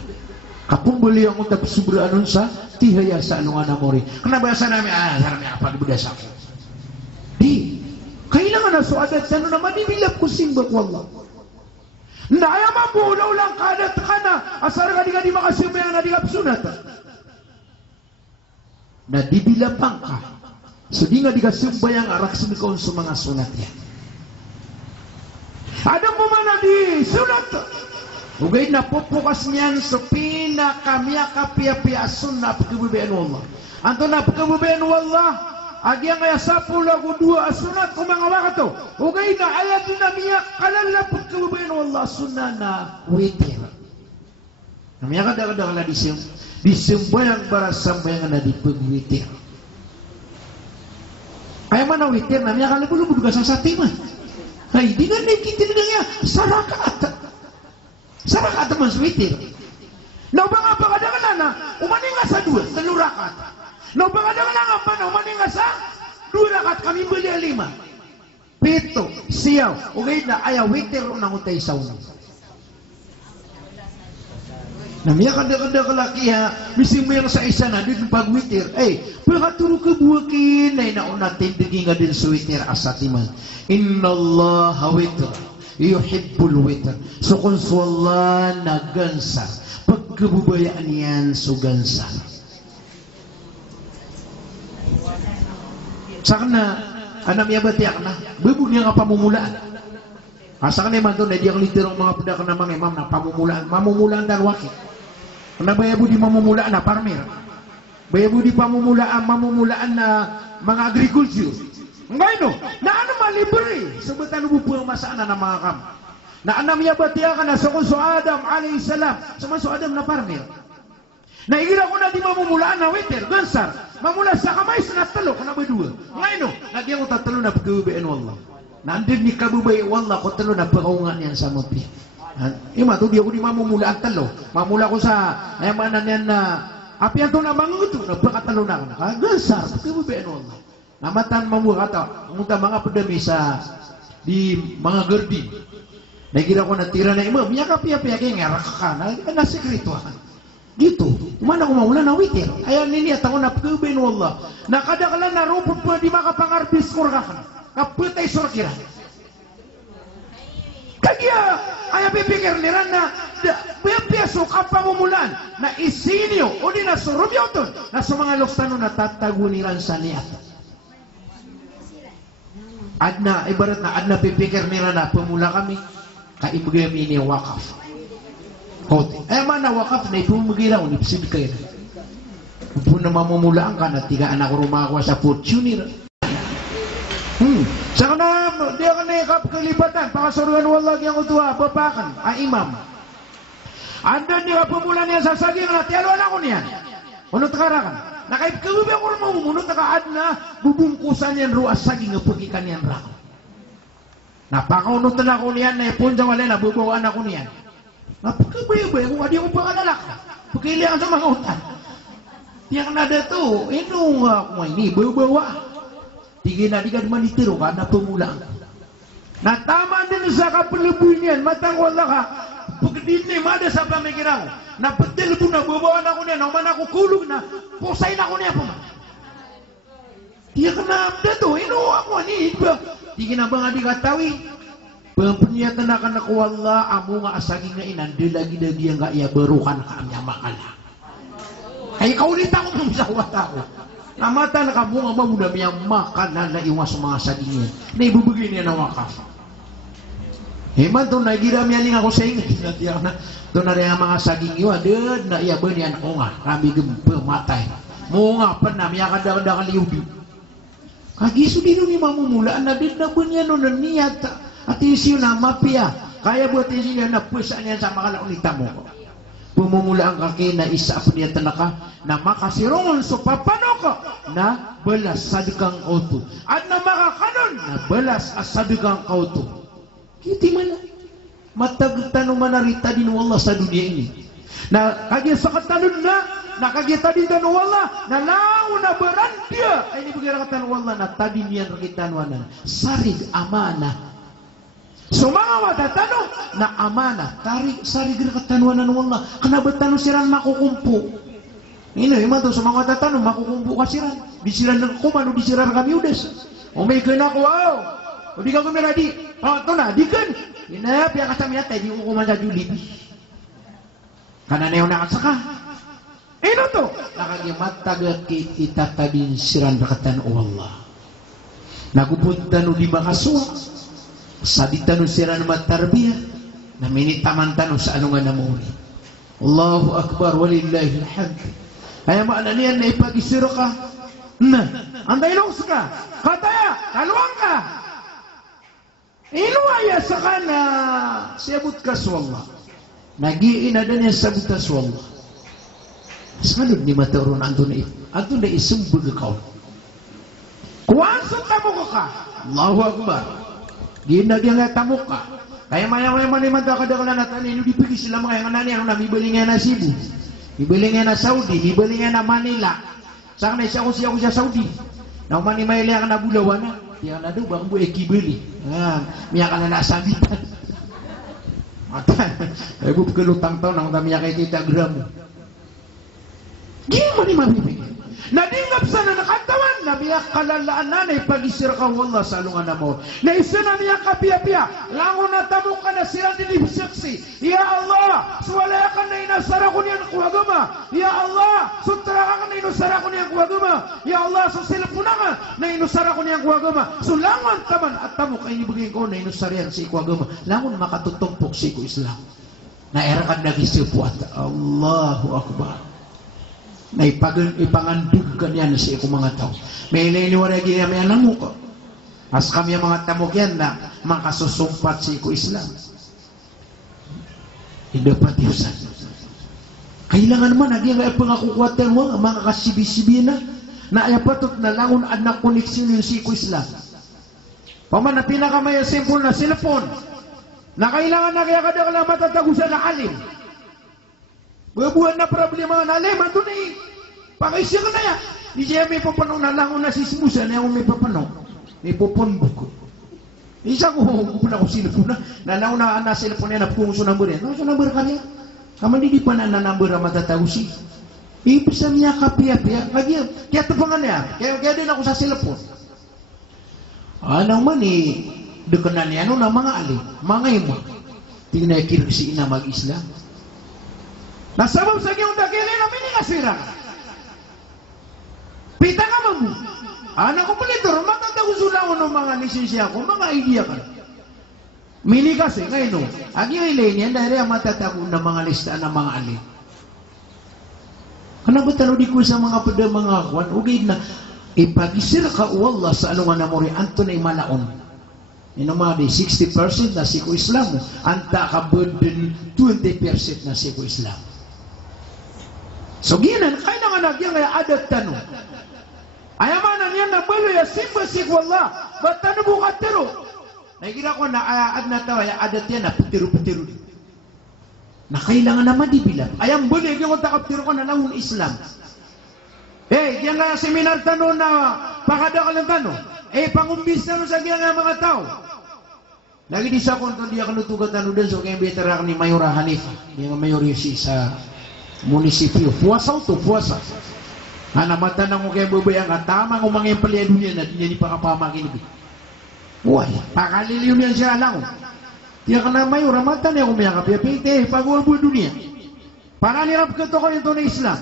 Kapung beli yang untuk subraan sa tihaya sa alungan na mori. Kenapa bahasa namin sarami apa di budasa ko. Di kailangan na suadat sa naman dibilap ko simbak wallah. Na ayaw mabulaw lang kadat kana asar ka di makasimbayang na di kapsunat. Na dibilapang ka. So di nga di kasimbayang arak sumikaon sa mga sunat yan. Ada mo man na di sunat. Ugay na pupukas niyan sa pinaka-pia-pia-pia-sun na pagkabubayan Allah. Anto na pagkabubayan Allah, agyang kaya sa pula ko dua asunat kung mga wakato. Ugay na ayat na miya kalala pagkabubayan Allah sunna na witir. Namiya kada-kada disimbayang para sambayang na di pagwitir. Ay man na witir, namiya kalabulubu duga sa satima. Ay, di nga nakikitin niya sarakaat. Sarang at teman switir. Nau bang apa kadang-kadang na umani nga sa dua, telur rakat. Nau bang kadang-kadang apa na umani nga sa dua rakat kami beli lima. Pito, siyaw, ugay na ayaw witir unang utay sauna. Namiya kadang-kadang kalakiha, misi mo yung sa isa na din pagwitir. Pagkaturo ka buwakin ay naunatin diging nga din sa witir asatiman. Inna Allah witir. Yuhibbul witr. So kung suwala na gansa, pagkabubayaan yan so gansa. Saka na, anam yabatiak na, bubog niya nga pamumulaan. Asa ka naman doon, hindi ang litirong mga pedak na mga imam na pamumulaan. Mamumulaan dan wakit. Kung nabayabu di mamumulaan na farmer. Bayabu di mamumulaan na mga agriculture. Ngayon, na ano malibre? Sabutan upo ang masana ng mga kam. Na anam yabatiya ka na sa kunso Adam alayhisalam. Sa manso Adam na farmer. Na igira ko na di mamumulaan na witer, gansar. Mamula sa kamay sa natalo, kanabay dua. Ngayon, nagyan ko tatalo na pagkabubayan wallah. Na andin ni kabubay wallah ko talo na pagkaungan yan sa mapi. Ima, to di ako di mamumulaan talo. Mamula ko sa ayamanan yan na api yan to na manguto, na pagkatalo na ka. Gansar, pagkabubayan wallah. Namatan mamukata, munta mga pedami sa di mga gerdi. Nagira ko na tira na imam, niya kapiya-piya kaya ngerak ka na nasekrituhan. Gitu, mana ko maula na witir. Ayan ini at ako na pagkabain wallah. Nakadakalan na rupot po di makapangarbis kurgakan. Kaputay surakira. Kaya, ayaw pipikir nila na piyaso kapamumulan na isinyo o di na surubyoton na sa mga luksano na tataguniran sa niyat. Adna, ibarat na adna pipikir nila na pumula kami kaibigay ini wakaf kote mana wakaf na ipumugilaw ni pisibig kayo kung na mamumulaan ka na tiga anak rumah ko sa fortune saka na di ka na ikap kalipatan pakasuruan wallag yung utuwa bapakan imam anda di ka pumula niya sa saging na tiyalo anak ko niyan unot karakan nakaipkalubi ako na mamumunod nakaad na bubungkusan yan ruas saging nga pagikan yan rako. Napakaunutan ako niyan na ipunjang wala na bubawaan ako niyan. Napakabay-bay kung adi ko pangalalak. Pagkailangan sa mga utan. Yang nada to, ino nga ako ini, bawa-bawa. Tigil na di ka naman itiro ka na pumulaan. Natama din sa kapalabuin niyan, matang wala ka. Pagkadini, mada sa pamikiraw. Napadil po na, bubawaan ako niya, naman ako kulog na, pusay na ako niya po. Tiya ka na dato, ino ako ni, di ka na ba nga di katawi? Pempunyatan na ka na kuwala, amo nga asaging nga inan, di lagi-lagi nga iya, barukan ka amya makala. Ay kaulita ko ng sawat ako. Na mata nakabunga mamuda niya makanan na iwas mga sagingin. Na ibubugin niya na wakaf. Heman to nagira miya ning ako sa inyo. To na rin ang mga saging iwa. Dad na iya ba niyan ko nga. Kami gempe matay. Munga pa na miya kada-kada kaliubi. Kagiso din ni mamumulaan na din na ba niya nun niyat. At isiyo na mapia. Kaya buat isiyo na pusaan niya sa makalaunita mo. Pumumula ang kaki na isa po niya tanaka na makasirungon so papano ko na balas sa dikang auto at na makakanon na balas sa dikang auto. Kiti man matagtanong manarita din wallah sa dunia ini na kagya sa katanon na kagya tadi dan wallah na lao na berandia ay ini bagi katan wallah na tadi niyan rakitanwanan sarig amanah. So mga watatanong na amana, sarig katanwanan wallah, kanabat tanong siran makukumpo. Ino, ima to sa mga watatanong, makukumpo ka siran. Di siran ng kumano, di siran kami udes. O may kena ko, o di ka kumira di. O, ito na, di kan. Inap, yung kasami natin, di ukuman sa julib. Kananayaw na kasaka. Ino to, nakagimatagak kita tabin siran rakatan wallah. Nagupunta no di makasuwa. Sabi tanong sira naman tarbiyah na minitaman tanong sa ano nga namuli. Allahu Akbar walillahil hamd. Ay maana niyan na ipagisiro ka na anday los ka kataya kaluang ka inuaya sa kana siyabot ka swallah nagiin na niya sabot ka swallah sanod ni mataron andun na isumbog ka kuwansot ka mo ka Allahu Akbar. Gina dia nga tamok ka. Kaya maya-maya manimanda ka daw na natin, hindi dipigil sila mga yang nani, ano na, bibili nga na Cebu, bibili nga na Saudi, bibili nga na Manila. Saka na siya ko sa Saudi. Na umani-maili ka na bulawan na. Diyan na daw, bang buhay kibili. Miya ka na nasabitan. Mata, ay bubkalutang taon, ang dami kay Tita Gram. Gina manimabibigil. Nadingap sa nakatawan na biyak kalalaan na ipagisir ka wallah sa lungan mo. Na isa na niya kapiya-piya. Lango na tamo ka na sila dinibsaksi. Ya Allah, suwala ka na inasara ko niyan kuwagama. Ya Allah, sutra ka na inusara ko niyan kuwagama. Ya Allah, susilpuna ka na inusara ko niyan kuwagama. Sulangan taman at tamo ka inibigay ko na inusarian si kuwagama. Lango na makatutumpok si ko Islam. Na erakan nagisipuat. Allahu Akbar. Na ipangandug ka niyan sa ikong mga tao. May iliniwara gina may alam mo ko. As kami mga tamok yan na makasusumpat sa iko Islam. Hindi pa tiyusan. Kailangan naman, nagyang ay pangakukwatan mo, mga kasibi-sibi na ay patot na langon at na koneksyon yung sa iko Islam. Paman na pinakamaya simple na cellphone, na kailangan na kaya kada ka lang matatagusan na alim. Buwan na problema na alim, ito na pakaisya ka na yan. Di siya may papanong na langon na sismusan, na may papanong. May pupunbog ko. Isa ko, kupuna ko silpuna. Nalaw na na silpuna na kung sunambur yan. No, sunambur ka niya. Kaman di pa na nanambur na matatagusi. Ibisa niya kapiya-piya. Kaya ito pa nga niya. Kaya din ako sa silpon. Anong man dekanan niya, ano na mga alim. Mga ima. Tinakir si ina mag-Islam. Nasabab sa kiyong dakili namin ni kasira. Pita ka mo. Anak ko palitor, matatagusulang ng mga lisensya ko, mga idea ka. Mini kasi, ngayon, ang ilay niya, dahil ang matatago ng mga lista ng mga alin. Ano ba talo di ko sa mga pada mga kwan, ugid na, ipagisir ka wallah sa anong anamori, anto na imalaon. Inumadi, 60% na si ko Islam, anta ka burden 20% na si ko Islam. So ginan, kaya nga nagyang kaya adat tanong. Ayamanan yan na balo ya simba si wallah, ba't tanong bukat tiro? Nakikita ko na ayaad na tawa, adat yan na putiro-putiro. Na kailangan naman dibilang. Ayang bulig yung takaptiro ko na lang Islam. Yan nga seminar tanong na pakadakal ng tanong. Pangumbis tanong sa kaya nga mga tao. Lagi di sa konton dia kanutugan tanong din so kaya betara ni Mayora Hanifa. Yung Mayora si sa munisipyo. Puasa to, puasa. Namata na ko kaya babayang at tama kung mga empalya dunia na niya ni pakapamakin. Uy, pakaliliw niya siya lang. Tiya ka na Mayora, mata niya kumiyakap. Pite, pag-uabo dunia. Para nirap ka to ko nito na Islam.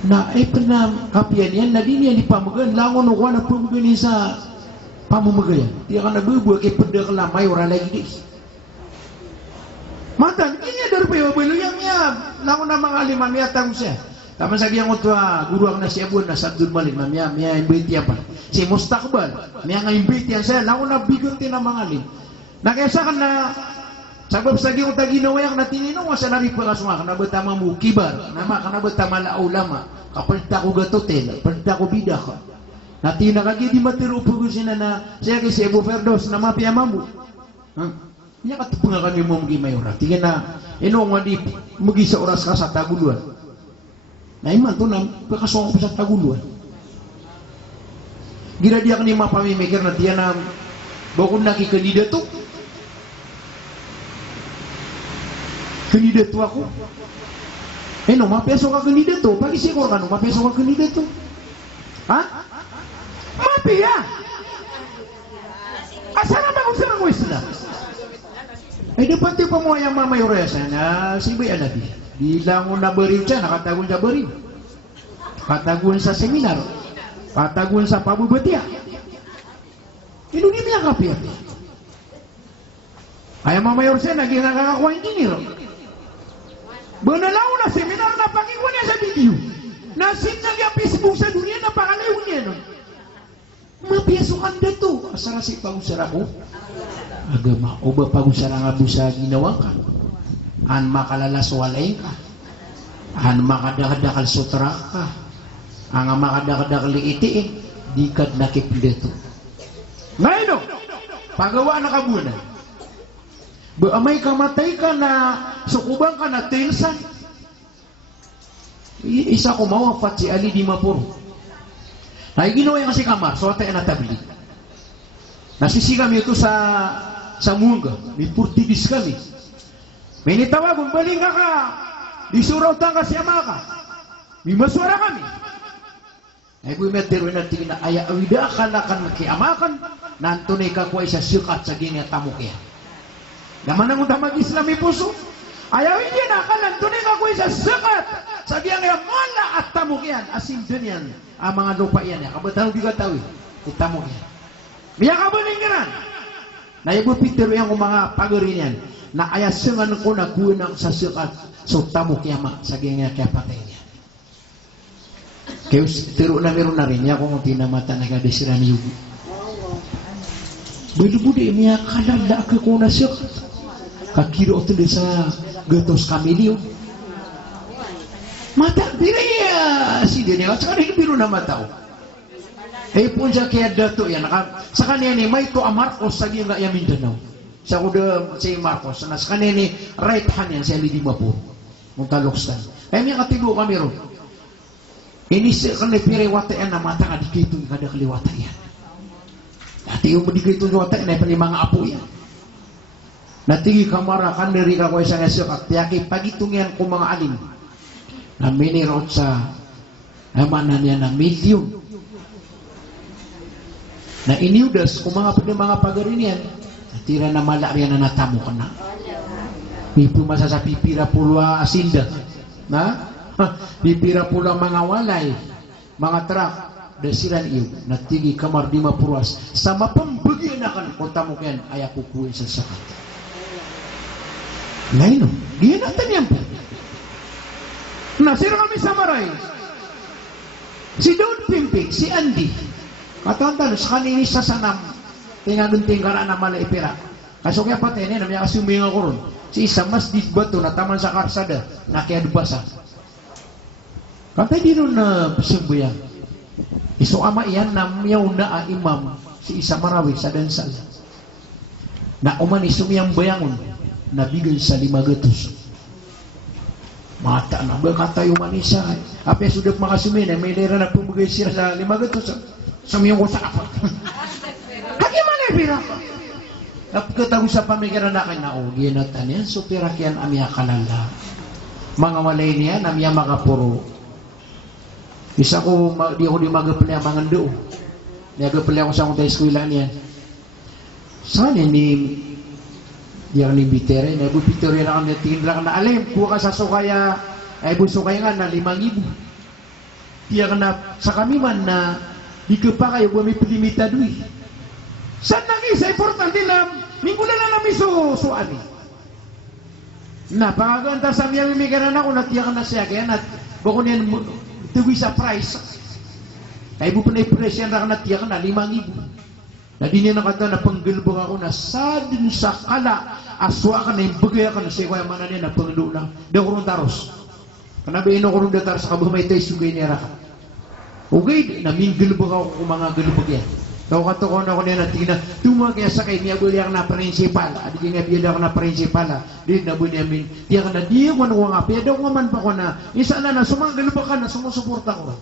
Na pernah kapian yan na din yan ipamagan langon o na pamagan sa pamamagayan. Tiya ka nabubuwa kay pada ka lamay ora lagi di. Matan, ini dari payabalo yang ya langon na mga liman ya tang siya. Tama sabi ang utwa guru ang nasyabon na Abdul Malik na miya imbiti apa. Si Mustaqbal, miya nga imbiti yan siya langon na bigotin na mga lim. Nakesa ka na sabab sa giung taginawa yang natinino nga sa naripa ka suma kana betama mu kibar nama kana betama la ulama kapalta ko gatotel palta ko bida ka natina kagi di matiru pugusin na siya kay si Abu Ferdos na mapia mambu nya katupunga kami mo mugi mayora tingin na ino nga di mugi sa oras ka sa taguluan na iman to nang pakasong sa taguluan gira dia kani mapamimikir na tiyan na bukod na kikandidato kandidato ako. No, mapeso ka kandidato. Pag-isigor ka no, mapeso ka kandidato. Ha? Mapia! Asana ba kung saan ang Islam? Dapat yung pamuayang mamayoresa na si Bay Alabi. Di lang mo nabariw siya, nakatagun sa bariw. Katagun sa seminar. Katagun sa pabubatia. Hindi niya kapiyat. Ay mamayoresa, naging nakakakuha engineer. Benalaw na seminar na pakinggan niya sa video. Nasin na niya Facebook sa dunia na pakalayo niya nun. Mapiyasukan na to. Asara si pagusara ko? Agama. O ba pagusara nga po sa ginawa ka? An makalalas walay ka? An makadakadakal sutra ka? Ang makadakadakal itiin? Di kad nakipilito. Ngayon, pagawa na kabunan. May kamatay ka na sukubang ka na tilsan. Isa ko mawafat si Ali di Mapuro. Ay ginawa yung kasi kamar, so tayo na tabli. Nasisi kami ito sa Munga. May purtibis kami. May nitawagon, balinga ka. Di surautan ka siya ka. May maswara kami. Ay buwi metero na tingin na aya awida ka na kan makiamakan. Nantunay ka kuwa isa sikat sa gini at tamok yan. Naman ang utang mag-Islam puso. Ayaw hindi na kalan tunay ako isa sakat. Sabi ang mala at tamok yan. Asim din yan. Ang mga lupa yan. Kabataw di katawi. Itamok yan. Biya ka ba ningaran? Naibupitero yan kung mga pagarin yan. Na ayasangan ko na kuwan sa sakat. So tamok yan sabi nga kaya patay niya. Kaya tiro na meron na rin niya kung tinamata na kadesiran yung Budi-budi niya kalala ka kung nasyak. Kakiro ito sa gatos kamilyo. Mata, biraya si Daniel. At saka rin biro na matao. Pun siya kaya dato yan. Sa kanya ni, may to a Marcos sa nga yung Mindanao. Sa kuda si Marcos. Sa kanya ni, right hand yan sa Lidima po. Mong taloksan. Ay may katigo kami ron. Inis ka na pirewata yan na mata ka dikito yung kada kaliwata yan. Ati yung dikito yung wata yan ay mga apo yan. Natigi kamara kan dari ka ko isang esok tiyaki pagitong yan kung mga alim na minirot sa amanan niya na milyon na iniudas kung mga pagarin yan tira na malari na natamo ka na pipu masa sa pipira pulwa asinda na pipira pula mga walay mga truck dasiran iyo natigi kamar di mapuras sama pembagyan akan kota mo yan ay kukuin sa sakat lain dia natin yan po nasira kami sa maray si Daud Pimpik si Andy katantan sa kanini sa sanam tingagunting ka na malaipira kaso kaya patay niya namaya kasuming ako ron si isa mas disbato na taman sa karsada nakiadbasa katay di nun na simbuyan iso ama iyan na miyaw na imam si isa marawi sa dansal na umani sumiyang bayangon nabigay sa 500 mata na berkata yung manisa apa sudah makasumin may lera na pumugay siya sa 500 sumiyong ko sa apat bagaimana pira napagkatago sa pamikiran na kayo na ginatan yan so pirakyan amya kalala mga walay niya namya makapuro isa ko di ako di magapalya mga ndo nagapalya ko sa akong eskwela niya saan ni yang ni bitere na bu bitere na kami tingin lang na alim kuha ka sa sukaya ay bu sukaya nga na 5,000 Tiya kena sa kami man na di kepa kayo bumi pelimita duit. San nagi sa importante na minggu na namin suani. Na pagaganta sa miya mimigaran ako na tiya kena siya kaya na bako niyan tuwi sa price. Kaya mo panay presyan na tiya kena 5,000. Na di niya nakata na panggalbong ako na sa din sa kala aswa ka na yung bagay ka na siya kaya mana niya na panggalu na di ako taros. Kanabihin ako rin datar sa kabumay tayo sugay niya raka. Okay, naminggilbog ako kung mga galubog yan. Tao ka to ko na ako niya natin na tumag kaya sakay niya buli ako na prinsipal. Adi nga biyada ako na prinsipal. Di na buli namin. Di ka na di ako nga piyada ko man pa ko na isa na sumang galubog ka na sumusuporta ko.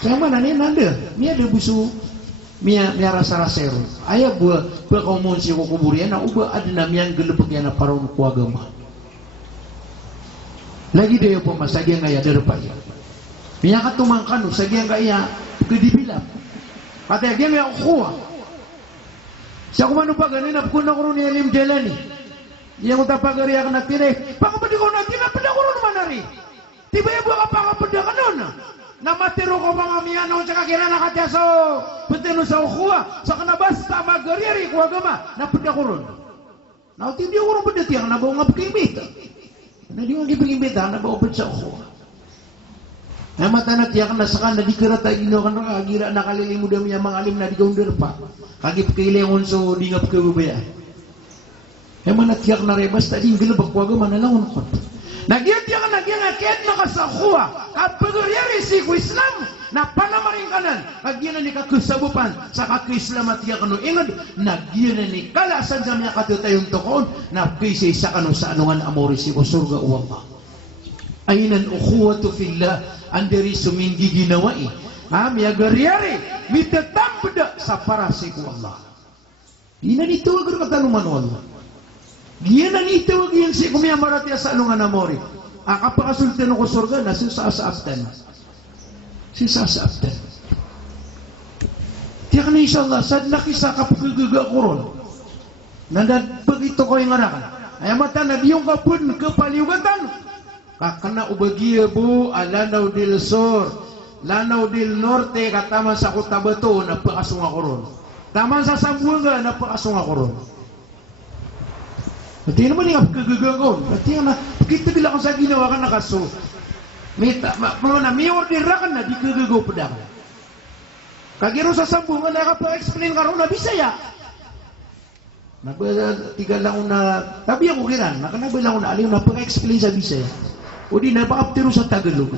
Saya mana niya nanda. Niya ada busu. Miya rasa-rasero. Ayah buat kaumun si kukuburian na uba ada namiyang galubog yan na parang kuagama. Lagi dia po masagyan nga ya derpaya. Miya katumangkan sagyan nga ya kedibilang. Kata dia miya kuha. Siya kumano pa ganin apkuna ko ni alim delani. Yang utapagari akan natire. Pakapadi ko natin pada ko ron manari. Tiba ya buka pakapadi kanon. Namatiro ko mga miyano tsaka kira nakatyaso. Betino sa kuha. Sa kanabasta magariari ko agama. Napada ko ron. Nauti dia ko ron pada tiyang nabaw nga pagkimita. Na di mo gipigimbita na baupad sa ako. Na matanat ya kan nasakan na di kerata gino kan agira nakalilimu dami yang mangalim na di gaunder pa. Kagip kailangon so di ngap kebaya. Manat ya kan rebas tadi gelebak waga mana lawan kon. Nagiat ya kan nagiat ngaket nakasakwa. Kapagari si Islam na panamaring kanan. Kagian ni kakusabupan sa kakislamat ya kanu ingat nagian ni kala sa jamnya katutayong tokon na kisi sa kanu sa anungan amori si surga uwang. Ainan ukhuwatu fillah andiri suminggi ginawai. Ya gariari mitetam beda sa para si Allah. Ina ni tuwag katanuman Allah. Giyan ang itawag yan si kumiamarat ya sa anungan amori. Akapakasultan ko surga na sisasaaptan. Sisasaaptan. Tiyak na insyaAllah, sad nakisa kapagagaga ko ron. Pag ito ko yung arakan. Ay mata na diyong kapun kapaliugatan. Kakana ubagiya bu, alanaw del sur, lanaw del norte, kataman sa Cotabato, napakasunga ko ron. Taman sa Sambuanga, napakasunga ko ron. At yun naman yung kagagagon. At yun na, kita bila ko sa ginawa ka nakaso. May order ka na, di kagagaw pa daw. Kagiro sa sambungan, nakapa-explain ka rin na Bisaya. Tiga lang na, tabi ako kiran, nakanabay na aliw na pa-explain sa Bisaya. O di na, pakaptiro sa Tagalog.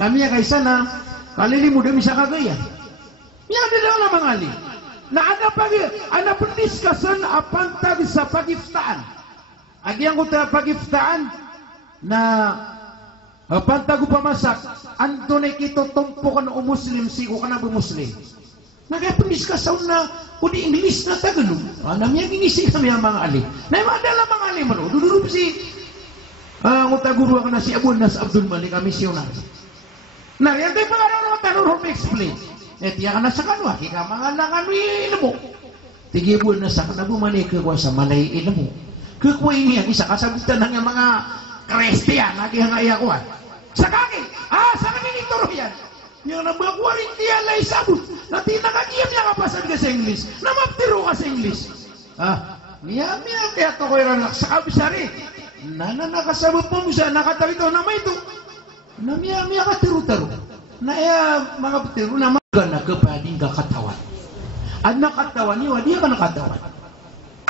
Kami ya kaysa na, kalili mo dami sa kagaya. Yan din lang mga ali. Na ana pendiskasan apantag sa pagiftaan. Agyang ko ta pagiftaan na pantag pamasak andone kito tumpukan o muslim sigo kana bu muslim. Nagapendiskasan na o di English na Tagalog. Anam yang ingisi kami ang mga ali. Na madala mga ali man dudurub si ngutaguro ka na si Abunas Abdul Malik kami missionary. Na yan tayo pangaraw na tanong explain. Tiya ka na sa kanwa, kika mga langan mo. Tigibul na sa kanabu manikwa sa malay mo. Kukuha niya, isa kasagutan ng mga Kristiyan, nagihangaya ko. Sa kaki, sa kaki ni Toro yan. Yung nabagwaring tiyan na isabot, na tinakagiyam niya kapasan ka sa English, na maptiro ka sa English. Niya, kaya to ko yung sa kabisari. Nakasabot mo siya, nakatawi to, na may ito. Na miya katiro-taro. Na mga ptiro na magana kapading kakatawan. At nakatawan niyo, di ka nakatawan.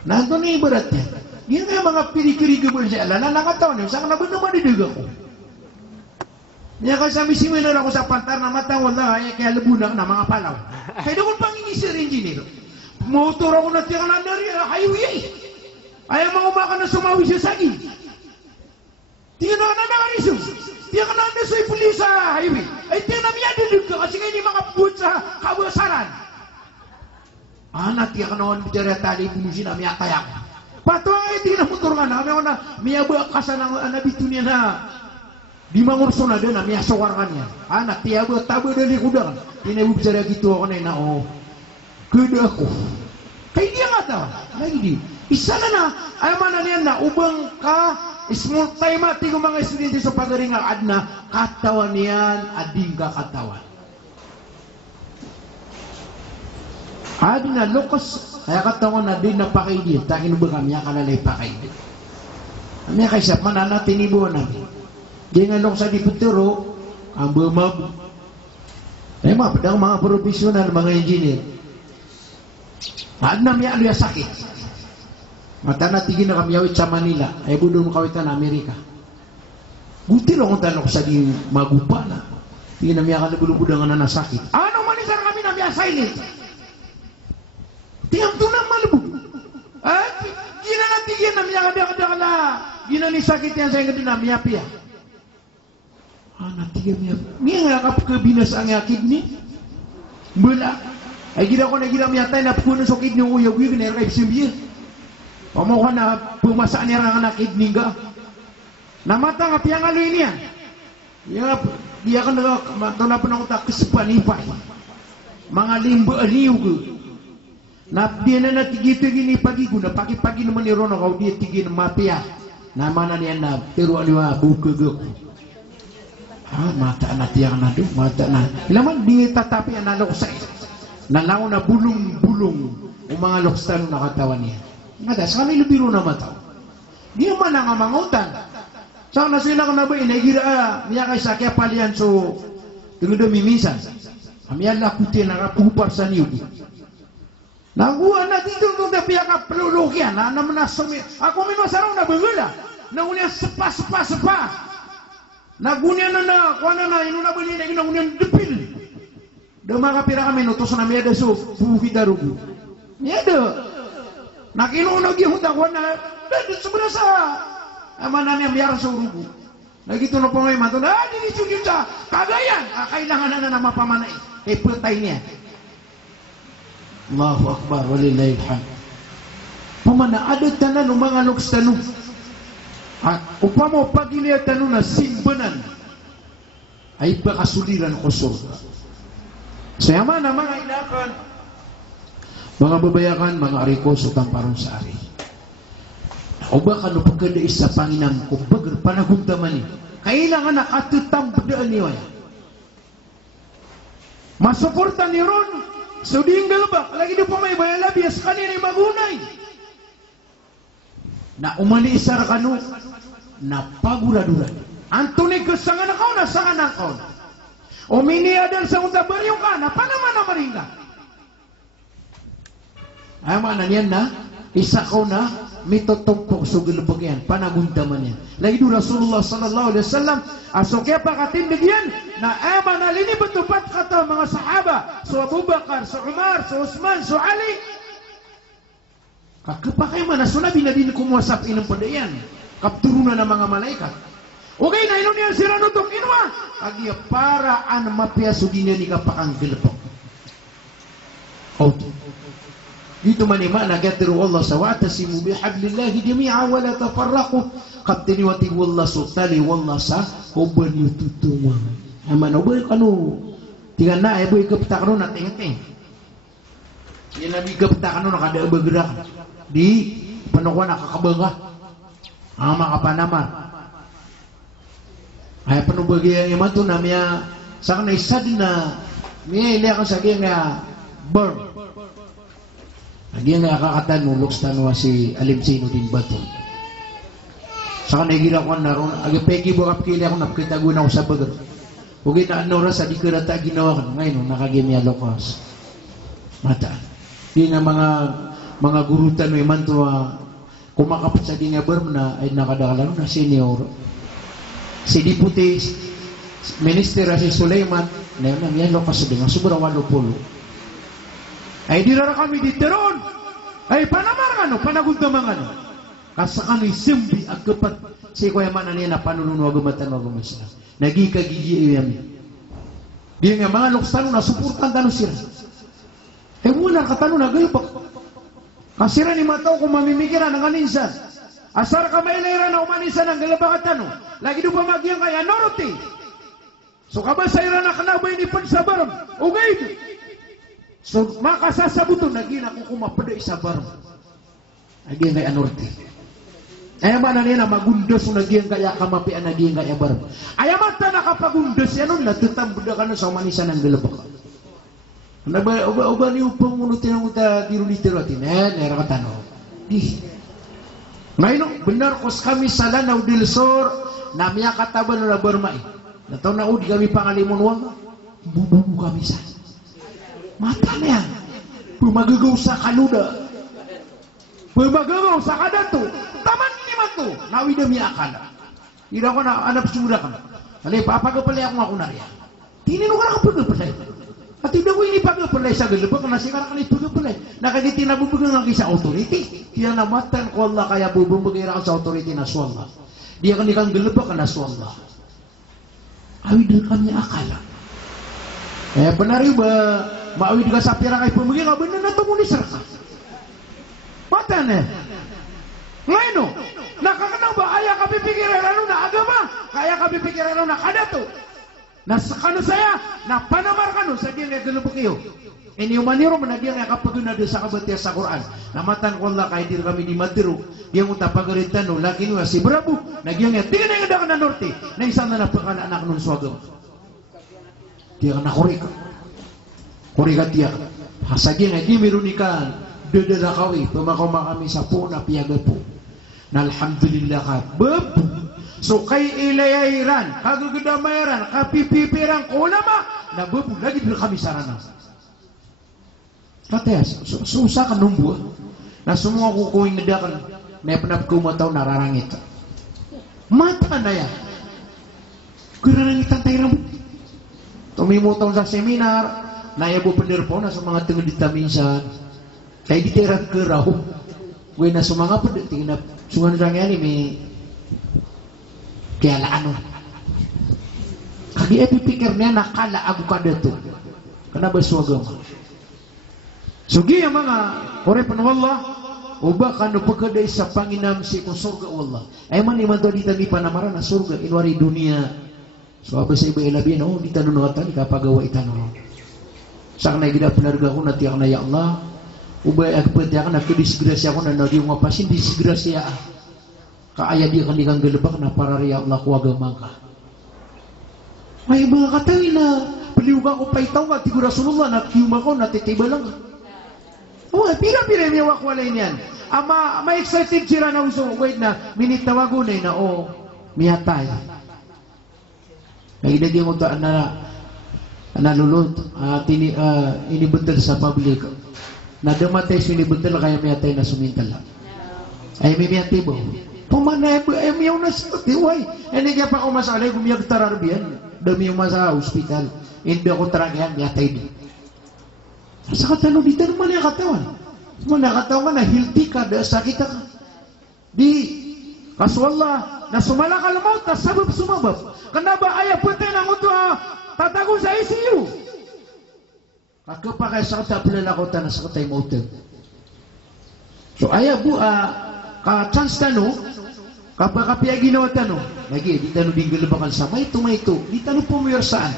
Nandun na ibarat niya. Yan nga mga pirikiri mo siya, na nakatawan niyo, saan ka na ba naman idiga ko? Niya kasi misimin na ako sa pantar na matawal na, kaya labunak na mga palaw. Kaya doon pang inisir engineer. Motor ako na tiyan na highway. Ayaw mga umaka na sumawi siya sa akin. Tiyan na nakariso. Tiyan na na sa pulis sa highway. Ay tiyan na miya dilig ka kasi ngayon mga boot sa kawasaran. Anak tiyan ka naman bicara tali punusin na miya kayak. Pato ay tiyan na motor ka na. Kami ako na miya buak kasa ng nabito niya na di mangurso na doon na miya sawarkan niya. Anak tiyan buat tabo dari kuda. Tiyan na bicara gitu ako na kuda ako. Kaya dia nga daw. Lagi di. Isa na ay mana niya na ubang ka Small time mati ko mga estudyante sa pagaringang adna, katawan yan, ading ka katawan. Adi na lokos, kaya katawan na din na pakaidi, takin ba kami, kalalay pakaidi. Kami kaysap, manana tinibuan namin. Di nga nung sa diputuro, ang bumab. Eh mga padang mga profesional, mga engineer. Adna miya aliya sakit. Mata na tigin na kami yawit sa Manila, ay budong kawitan na Amerika. Buti lang kung tanong sa di magupa na. Tigin na miya kalabulubudang na nasakit. Ano manisar kami na miya silent? Tiyang tunang malubog. Gina na tigin na miya kada gina ni sakit yan sa ingat na miya piya. Natigin miya. Miya nga kabinas ang kidney. Bula. Ay gina ko na gina miya tayo na pukunan sa kidney ng uyag. Uyag na yung simbiya. Pamukha na pumasaan niya nga na kidney ka. Namata nga piyang aloy niya. Diya ka na pa ng utak kasapanipay. Mga limbo aliw ko. Diya na natigito gini pagigo. Napaki-pagi naman ni Rono kau diya tigi na mapia. Namana niya na pero aliwa bukag ako. Mata na tiyak na doon. Mata na. Ilaman di tatapi ang naloksay. Nalaw na bulong-bulong. O mga lokstan na katawan niya. Nga sa kanila biro na mataw. Di naman ang amangutan. Saan na sila ka na ba inagira niya kay sakya palian so tunggu minsan. Kami ala kuti na rapupar sa niyo. Naguan na dito nung napiya ka pelulukyan na naman nasumi. Ako minasaraw na bangula. Nangunya sepa. Nagunya na kuana na inu na bali na nagunya depil. Dama ka pira kami nutos na miya da so buhi darugo. Niya da. Nakinunog yung hutang na sebenarnya sa amanan yang biar surugu. Nagito na po ngayon mato na dinisugin sa kagayan. Kailangan na nama pamanay. Putay niya. Allahu Akbar walillahil hamd. Pamana ada tanan mga luks tanong. At upamo pag iniya tanong na simbanan ay pakasuliran ko surga. Saya mana mga inakan mga babayakan, mga ariko, sutang parang sa ari. O ba ka no pagkada isa panginam ko, bagar panaguntaman niyo. Kailangan nakatutang budaan niyo. Masuportan niyo ron. So di yung galabak, lagi niyo pa may bayalabias, kanina magunay. Na umali isar ka no, na paguraduran. Antunig ka sa nakaw na sa nakaw. Uminiadan sa utabaryong ka, na panaman na maringga. Ay mana niyan na isa ko na mitutumpok so gilubog yan panagundaman yan lagi do Rasulullah sallallahu alaihi wasallam asokya pa katindig yan na ama na lini betupat kata mga sahaba so Abu Bakar so Umar so Utsman so Ali kakapakay man na sunabi na din kumuwasap inang padayan kapturunan ng mga malaikat okay na ino niyan sila nutok inwa agya para an mapiaso din yan ikapakang gilubog dito manima nagatiru Allah sawatasimu bihablillahi jami'a wa la tafarraqu qatni wa tiwalla sultani walla sa uban yututuma aman ubay kanu tingan na boy kapta kanu na tingting yan nabi kapta kanu nakada bergerak di panukwa nakakabanga ang makapanamar ay panubagi yang iman to namanya sa kanay sad na may ili ako sa nga burn. Lagi nga kakatan mo, luks tanwa si Alimsino din bato. Saka nagira ko na ron, agi pegi bukap kili ako napakitago na ako sa bagar. Huwag na anora sa di karata ginawa ka. Ngayon, nakagimya lokas. Mata. Di na mga gurutan mo iman to kumakapit sa di nga berm na ay nakadakalan na senior. Si Deputy Minister si Sulaiman, na yan lokas din, sobrang 80. Ay di rara kami diteron. Ay panamar ano, panagundamang ano. Kasakan ni simbi agkapat si kuya mana niya na panunun wagumatan wagumasya. Nagikagigi iyam. Di nga mga luksano na suportan tanu sila. Eh muna katano na galpak. Kasira ni mataw kung mamimikiran ng aninsan. Asar ka mailera na umaninsan ng galabakat tanu. Lagi do pa magyang kaya norte. So kabasayra na kanabay ni pagsabaram. Okay. So makasasabuto naging ako kumapada isa barang. Agin kay anorte. Ay mana niya na magundos na nagyang kaya kamapian na nagyang kaya barang. Ay mata nakapagundos yan nun, natutang buda ka na sa manisan ng galabak. Uba ni upang unutin ang uta dirulitiro atin. Nera ka tanong. Ngayon, benar kos kami sa Lanao del Sur, na miya kataban na barmai. Nataw na di kami pangalimun wang, bububu kami sa. Mata na yan. Pumagagaw sa kaluda. Pumagagaw sa kadato. Taman ni mato. Nawi na miya akala. Ira ko na anak suda ka. Alay, papagapalay ako nariya. Tinino ka na kapagapalay. At hindi ko ini pagapalay sa galabak na siya ka na pagapalay. Nakagiti na bubugang ang sa authority. Kaya namatan ko Allah kaya bubugang sa authority na swalla. Dia kan ikan galabak na swalla. Awid na kami akala. Benar yun ba? Maawid ka sa pira kay pumagi ka, benar na tumulisar ka. Mata na. Ngayon, nakakanaw ba? Kaya ka pipikiran ano na agama? Kaya ka pipikiran ano na kadato? Nasakano saya, na panamar kano sa diyan nga galubok iyo. Ini umaniro managyan nga kapag na sa kabatiya sa Quran. Namatan ko Allah kahit din kami di matiro. Diyan mo tapagaritan no, lagi nyo si Bravo. Nagyan nga, tingnan nga daw ka na norte. Na isang na napakala anak nun swagaw. Diyan ka na kurika. Kurika tiyak. Hasagyan nga, di meron ikan. Dadalakawi, pumakaw kami sa puna piyaga po. Na alhamdulillah ka. Babu. So kay ilayayran, kagagadamayran, kapipipiran ko lama, nababu, lagi bil kami sarana. Katayas, susah kan numbuh. Na semua kukuing nadakan, may panapko mataw nararangit. Mata na yan. Kuranangitan tayo rambut. Tumimutong sa seminar, nayabo penderpo na sa mga tengah ditaminsan. Kaya diterat ke rahu. Gue na sumanga pa, tingin na, sungan sang yan, may kaya ano kagi epipikir niya nakala ako kada to kenapa suagam sugi yang mga kore panwallah uba kanu pagkaday sa panginam si ko surga wallah ay man iman to dita di panamara na surga inwari dunia so abis iba ilabi no dita nunatan kapagawa itano sakna gida penarga ko natiyak na ya Allah uba agpatiyak na kedisgrasya ko na nadi mapasin disgrasya kaaya dia kan ikan gelebak na para ria Allah ku agama ka. May mga katawin na paliuga ko paitaw ka tigo Rasulullah na kiyuma ko natitiba lang. Oh, pira-pira may wakwalay niyan. Ama may excited sila na uso wait na minit tawago na oh mihatay. Nailagay mo to nalulot inibutal sa public. Nadamatay sa inibutal kaya mihatay na sumintala. Ay may mihatay ba? Pumana yung nasa tiway. Hindi kaya pa ako masalay gumiyag tararbiyan. Dami yung masa hospital. Hindi ako taragyan, yatay din. Sa katano, di tayo naman yung katawan. Nakatawa ka na, healthy ka, sakit ka. Di, kaswallah, na sumala ka lamaw, tas sabab sumabab. Kanaba ayaw putay ng uto tatago sa ICU. Kakapa kaya sa katapilala ko ta na sa katay mo uto. So ayaw bu, ka-chance tano, kapag kapiyag ginawa tano, lagi, di tano di galabakan sa may ito, di tano pumiyar saan.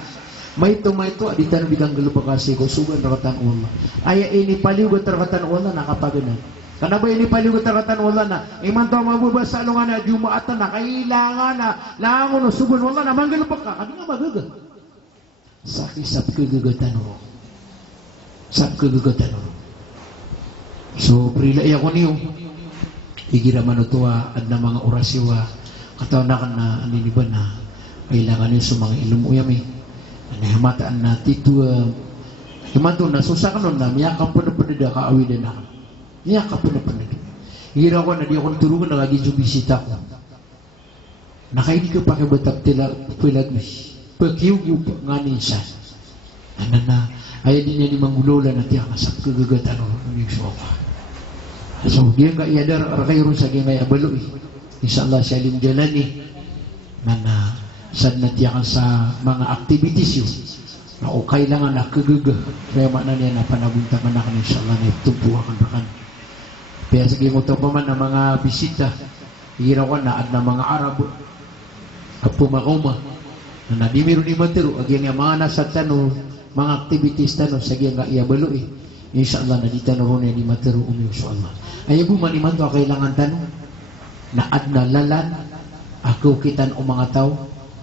May ito, di tano di kang galabakan sa ko, sugan rakatan Allah. Aya ini paliugat rakatan Allah na kapaganan. Kanaba ini paliugat rakatan Allah na, iman to mabubasa lungan na, jumaatan na, kailangan na, langon no, sugan Allah na, manggalabak ka, kami nga magagal. Sakisap kagagatan mo. Sap kagagatan mo. So, prilay ako niyo. Igira manutua at na mga orasyowa kataw na kan na aniniban na kailangan yun sa mga ilong uyami nahamataan na titu himanto na susah nun na miyakap po na panada kaawidan na miyakap po na panada igira ko na di akong turungan na lagi bisita ko nakaini ka pakai batap tila pilagmis pagkiw-kiw pa nga ninsan na ayaw din niya ni manggulola na tiyak asap kagagatan ng sofa. So dia enggak iadar rakayro sa gingay abalo insyaallah salim jalani na sad natiyakan sa mga activities yun na o kailangan na kagaga kaya mana niya na panabuntakan na kanina insyaallah na tumpuakan rakan kaya sige mo to pa man na mga bisita hirawan na at na mga Arabo at pumakoma na nadimiro ni matero agi nga mga nasa tano mga activities tano sa gingay abalo insyaallah na di tano ron ni matero insyaallah. Ayaw po maniman to kailangan tanong. na adna lalan ako kitan o mga tao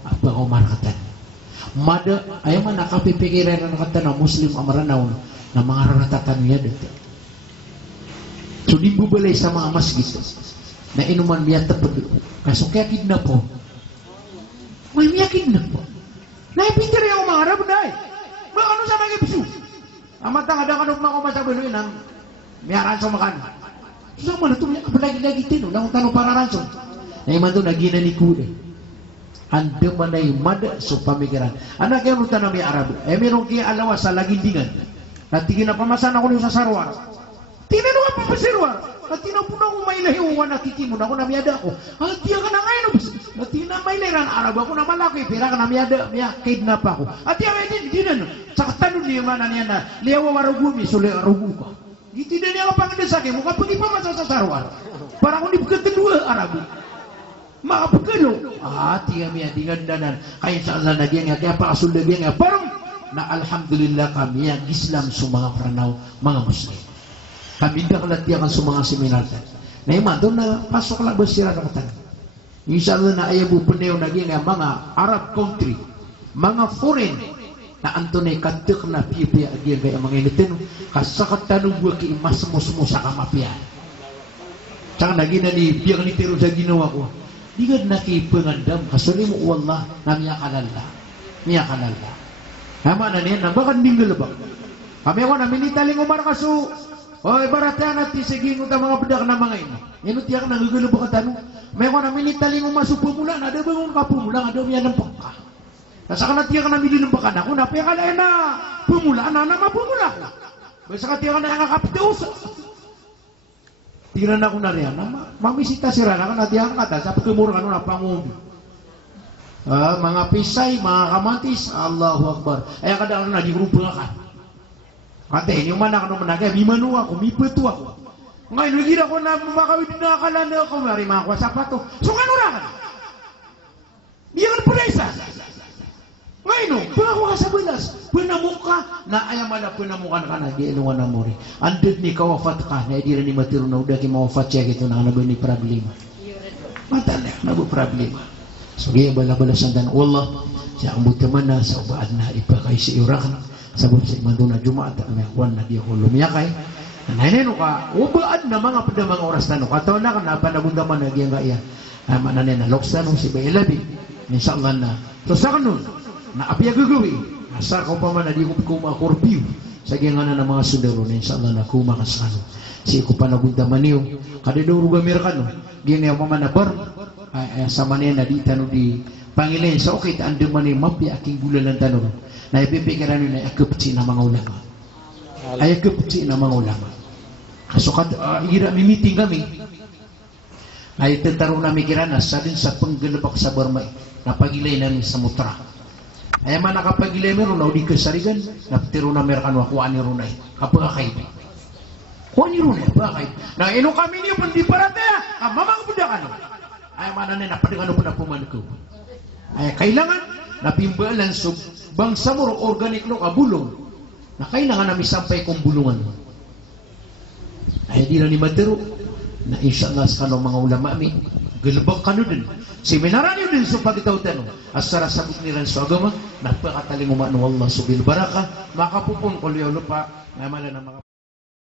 apa o marakatan mada ayaw man nakapipikiran na kata na Muslim amaranaw na mga raratatan niya dito. So di bubalay sa mga masjid na inuman miya tapod kaso kaya kidnap po may miya kidnap po naipintir yung mga Arab na ba ano sa mga ibsu amatang ada kanong mga kumasabuloy ng miya ransom makan so man ito miya kapalagi-lagi tino na kung tanong para ransom na iman doon nagina ni kude anda manay mada so pamikiran anak yung rutan na miya Arab meron kaya alawa sa lagindingan at tingin na pamasan ako sa sarwar tinano ka pa sarwar at tinapuna ko may lahiwan at titimun ako na miyada ako at tiyan ka na ngayon at tiyan may lahiran Arab ako na malaki pira ka na miyada miya kidnap ako at tiyan di na sa katanong niya manan niya na liyawa warugumi so liyawarugu ka di tidak niya ka pangin sa akin mukha pagi pa masasasarwar para kung di pagkatadua Arab makapagkalo tiyan miya di gandanan kaya sa Allah na diyan nga kaya pa kasulda diyan nga parang na alhamdulillah kami yang Islam sa mga pranaw mga Muslim kami dah kelatihan sa mga seminar na iman doon na pasok lang ba sila na katan inshallah na ayabu penew na nga mga Arab country mga foreign na antonay katik na piya agian kaya mga initin kasakat tanong buwa ki imas mo sa kamapian tsaka nagina ni biyak ni tiro sa ginawa ko di ka nakipangandam kasuli mo wallah na miya kalala Hama na niyan, bakan dinggal ba? Kami ako na minitaling umar kaso, ibaratnya natin sige ng mga bedak na mga ini. Yan tiyak na gugulo ba ka tanong? May ako na minitaling umaso pumulan, ada bangun ka pumulan, ada miyan ng pangka. Nasa ka na tiyak na mili ng baka na, kung napiyakala na pumulan, na mapumulan. Basta ka tiyak na nakakapiteus. Tiran ako na riyan, mamisita si Rana, ka na tiyak na ta, sa pagkamura ka na pangubi. Mga pisay, mga kamatis, Allahu Akbar. Ay kadang na di grupo nga ka. Kate, yung manak no managay, mimanu ako, mipetu ako. Ngayon lagi ako na makawid na kalana ako, mari mga sapato. So ano ra ka? Diyan ka pulesa. Ngayon, pag ka sa belas, pinamuka na ayaman na pinamukan ka na di inuwan na mori. Andud ni kawafat ka, na di rin ni matiru na udah ki mawafat siya gitu na nabi ni problema. Matala, nabu problema. So kaya bala-balasan dan Allah siya ang butaman na sa ubaan na ipakay si Irakan sabot sa imando na Jumaat at mayakwan na di ako lumiyakay nanayno ka ubaan na mga padamang oras na no kataon na ka na panagundaman na giyang kaya mananay na loksa no si Bailabi inshallah na so sa kanon na apya guguwi nasa ko pa man na di ko kumakurpiw sa giyang na mga sundaro na inshallah na kumakas kanon si ko panagundaman niyo kadidoro gamir ka no giyang yung mga nabar sa manena di tanu di Panginoon sa okay ando man mapya aking bulan ng tanong na ipipikiran nyo na akapci na mga ulama ay akapci na mga ulama kaso ira mimiting kami ay tentaro na mikiranas sa din sa panggalabak sa Burma na pagilay namin sa mutra ay man nakapagilay meron na di kasarigan na tiro na meron kuhaan ni Runay kapagakay kuhaan ni Runay bakay na ino kami niyo pandi parate mamang budakan ay mana na napadang po na pumanko ay kailangan napimbalan so bangsa mo organic no kabulong na kailangan namin sampay kong bulungan mo ay di na ni matero na inshallah sa kanong mga ulama mi galabang kano din seminaran yun din sa pagitaw tanong asara sabot nilan sa agama napakataling umano Allah subil baraka makapupon ko liyo lupa na mala na mga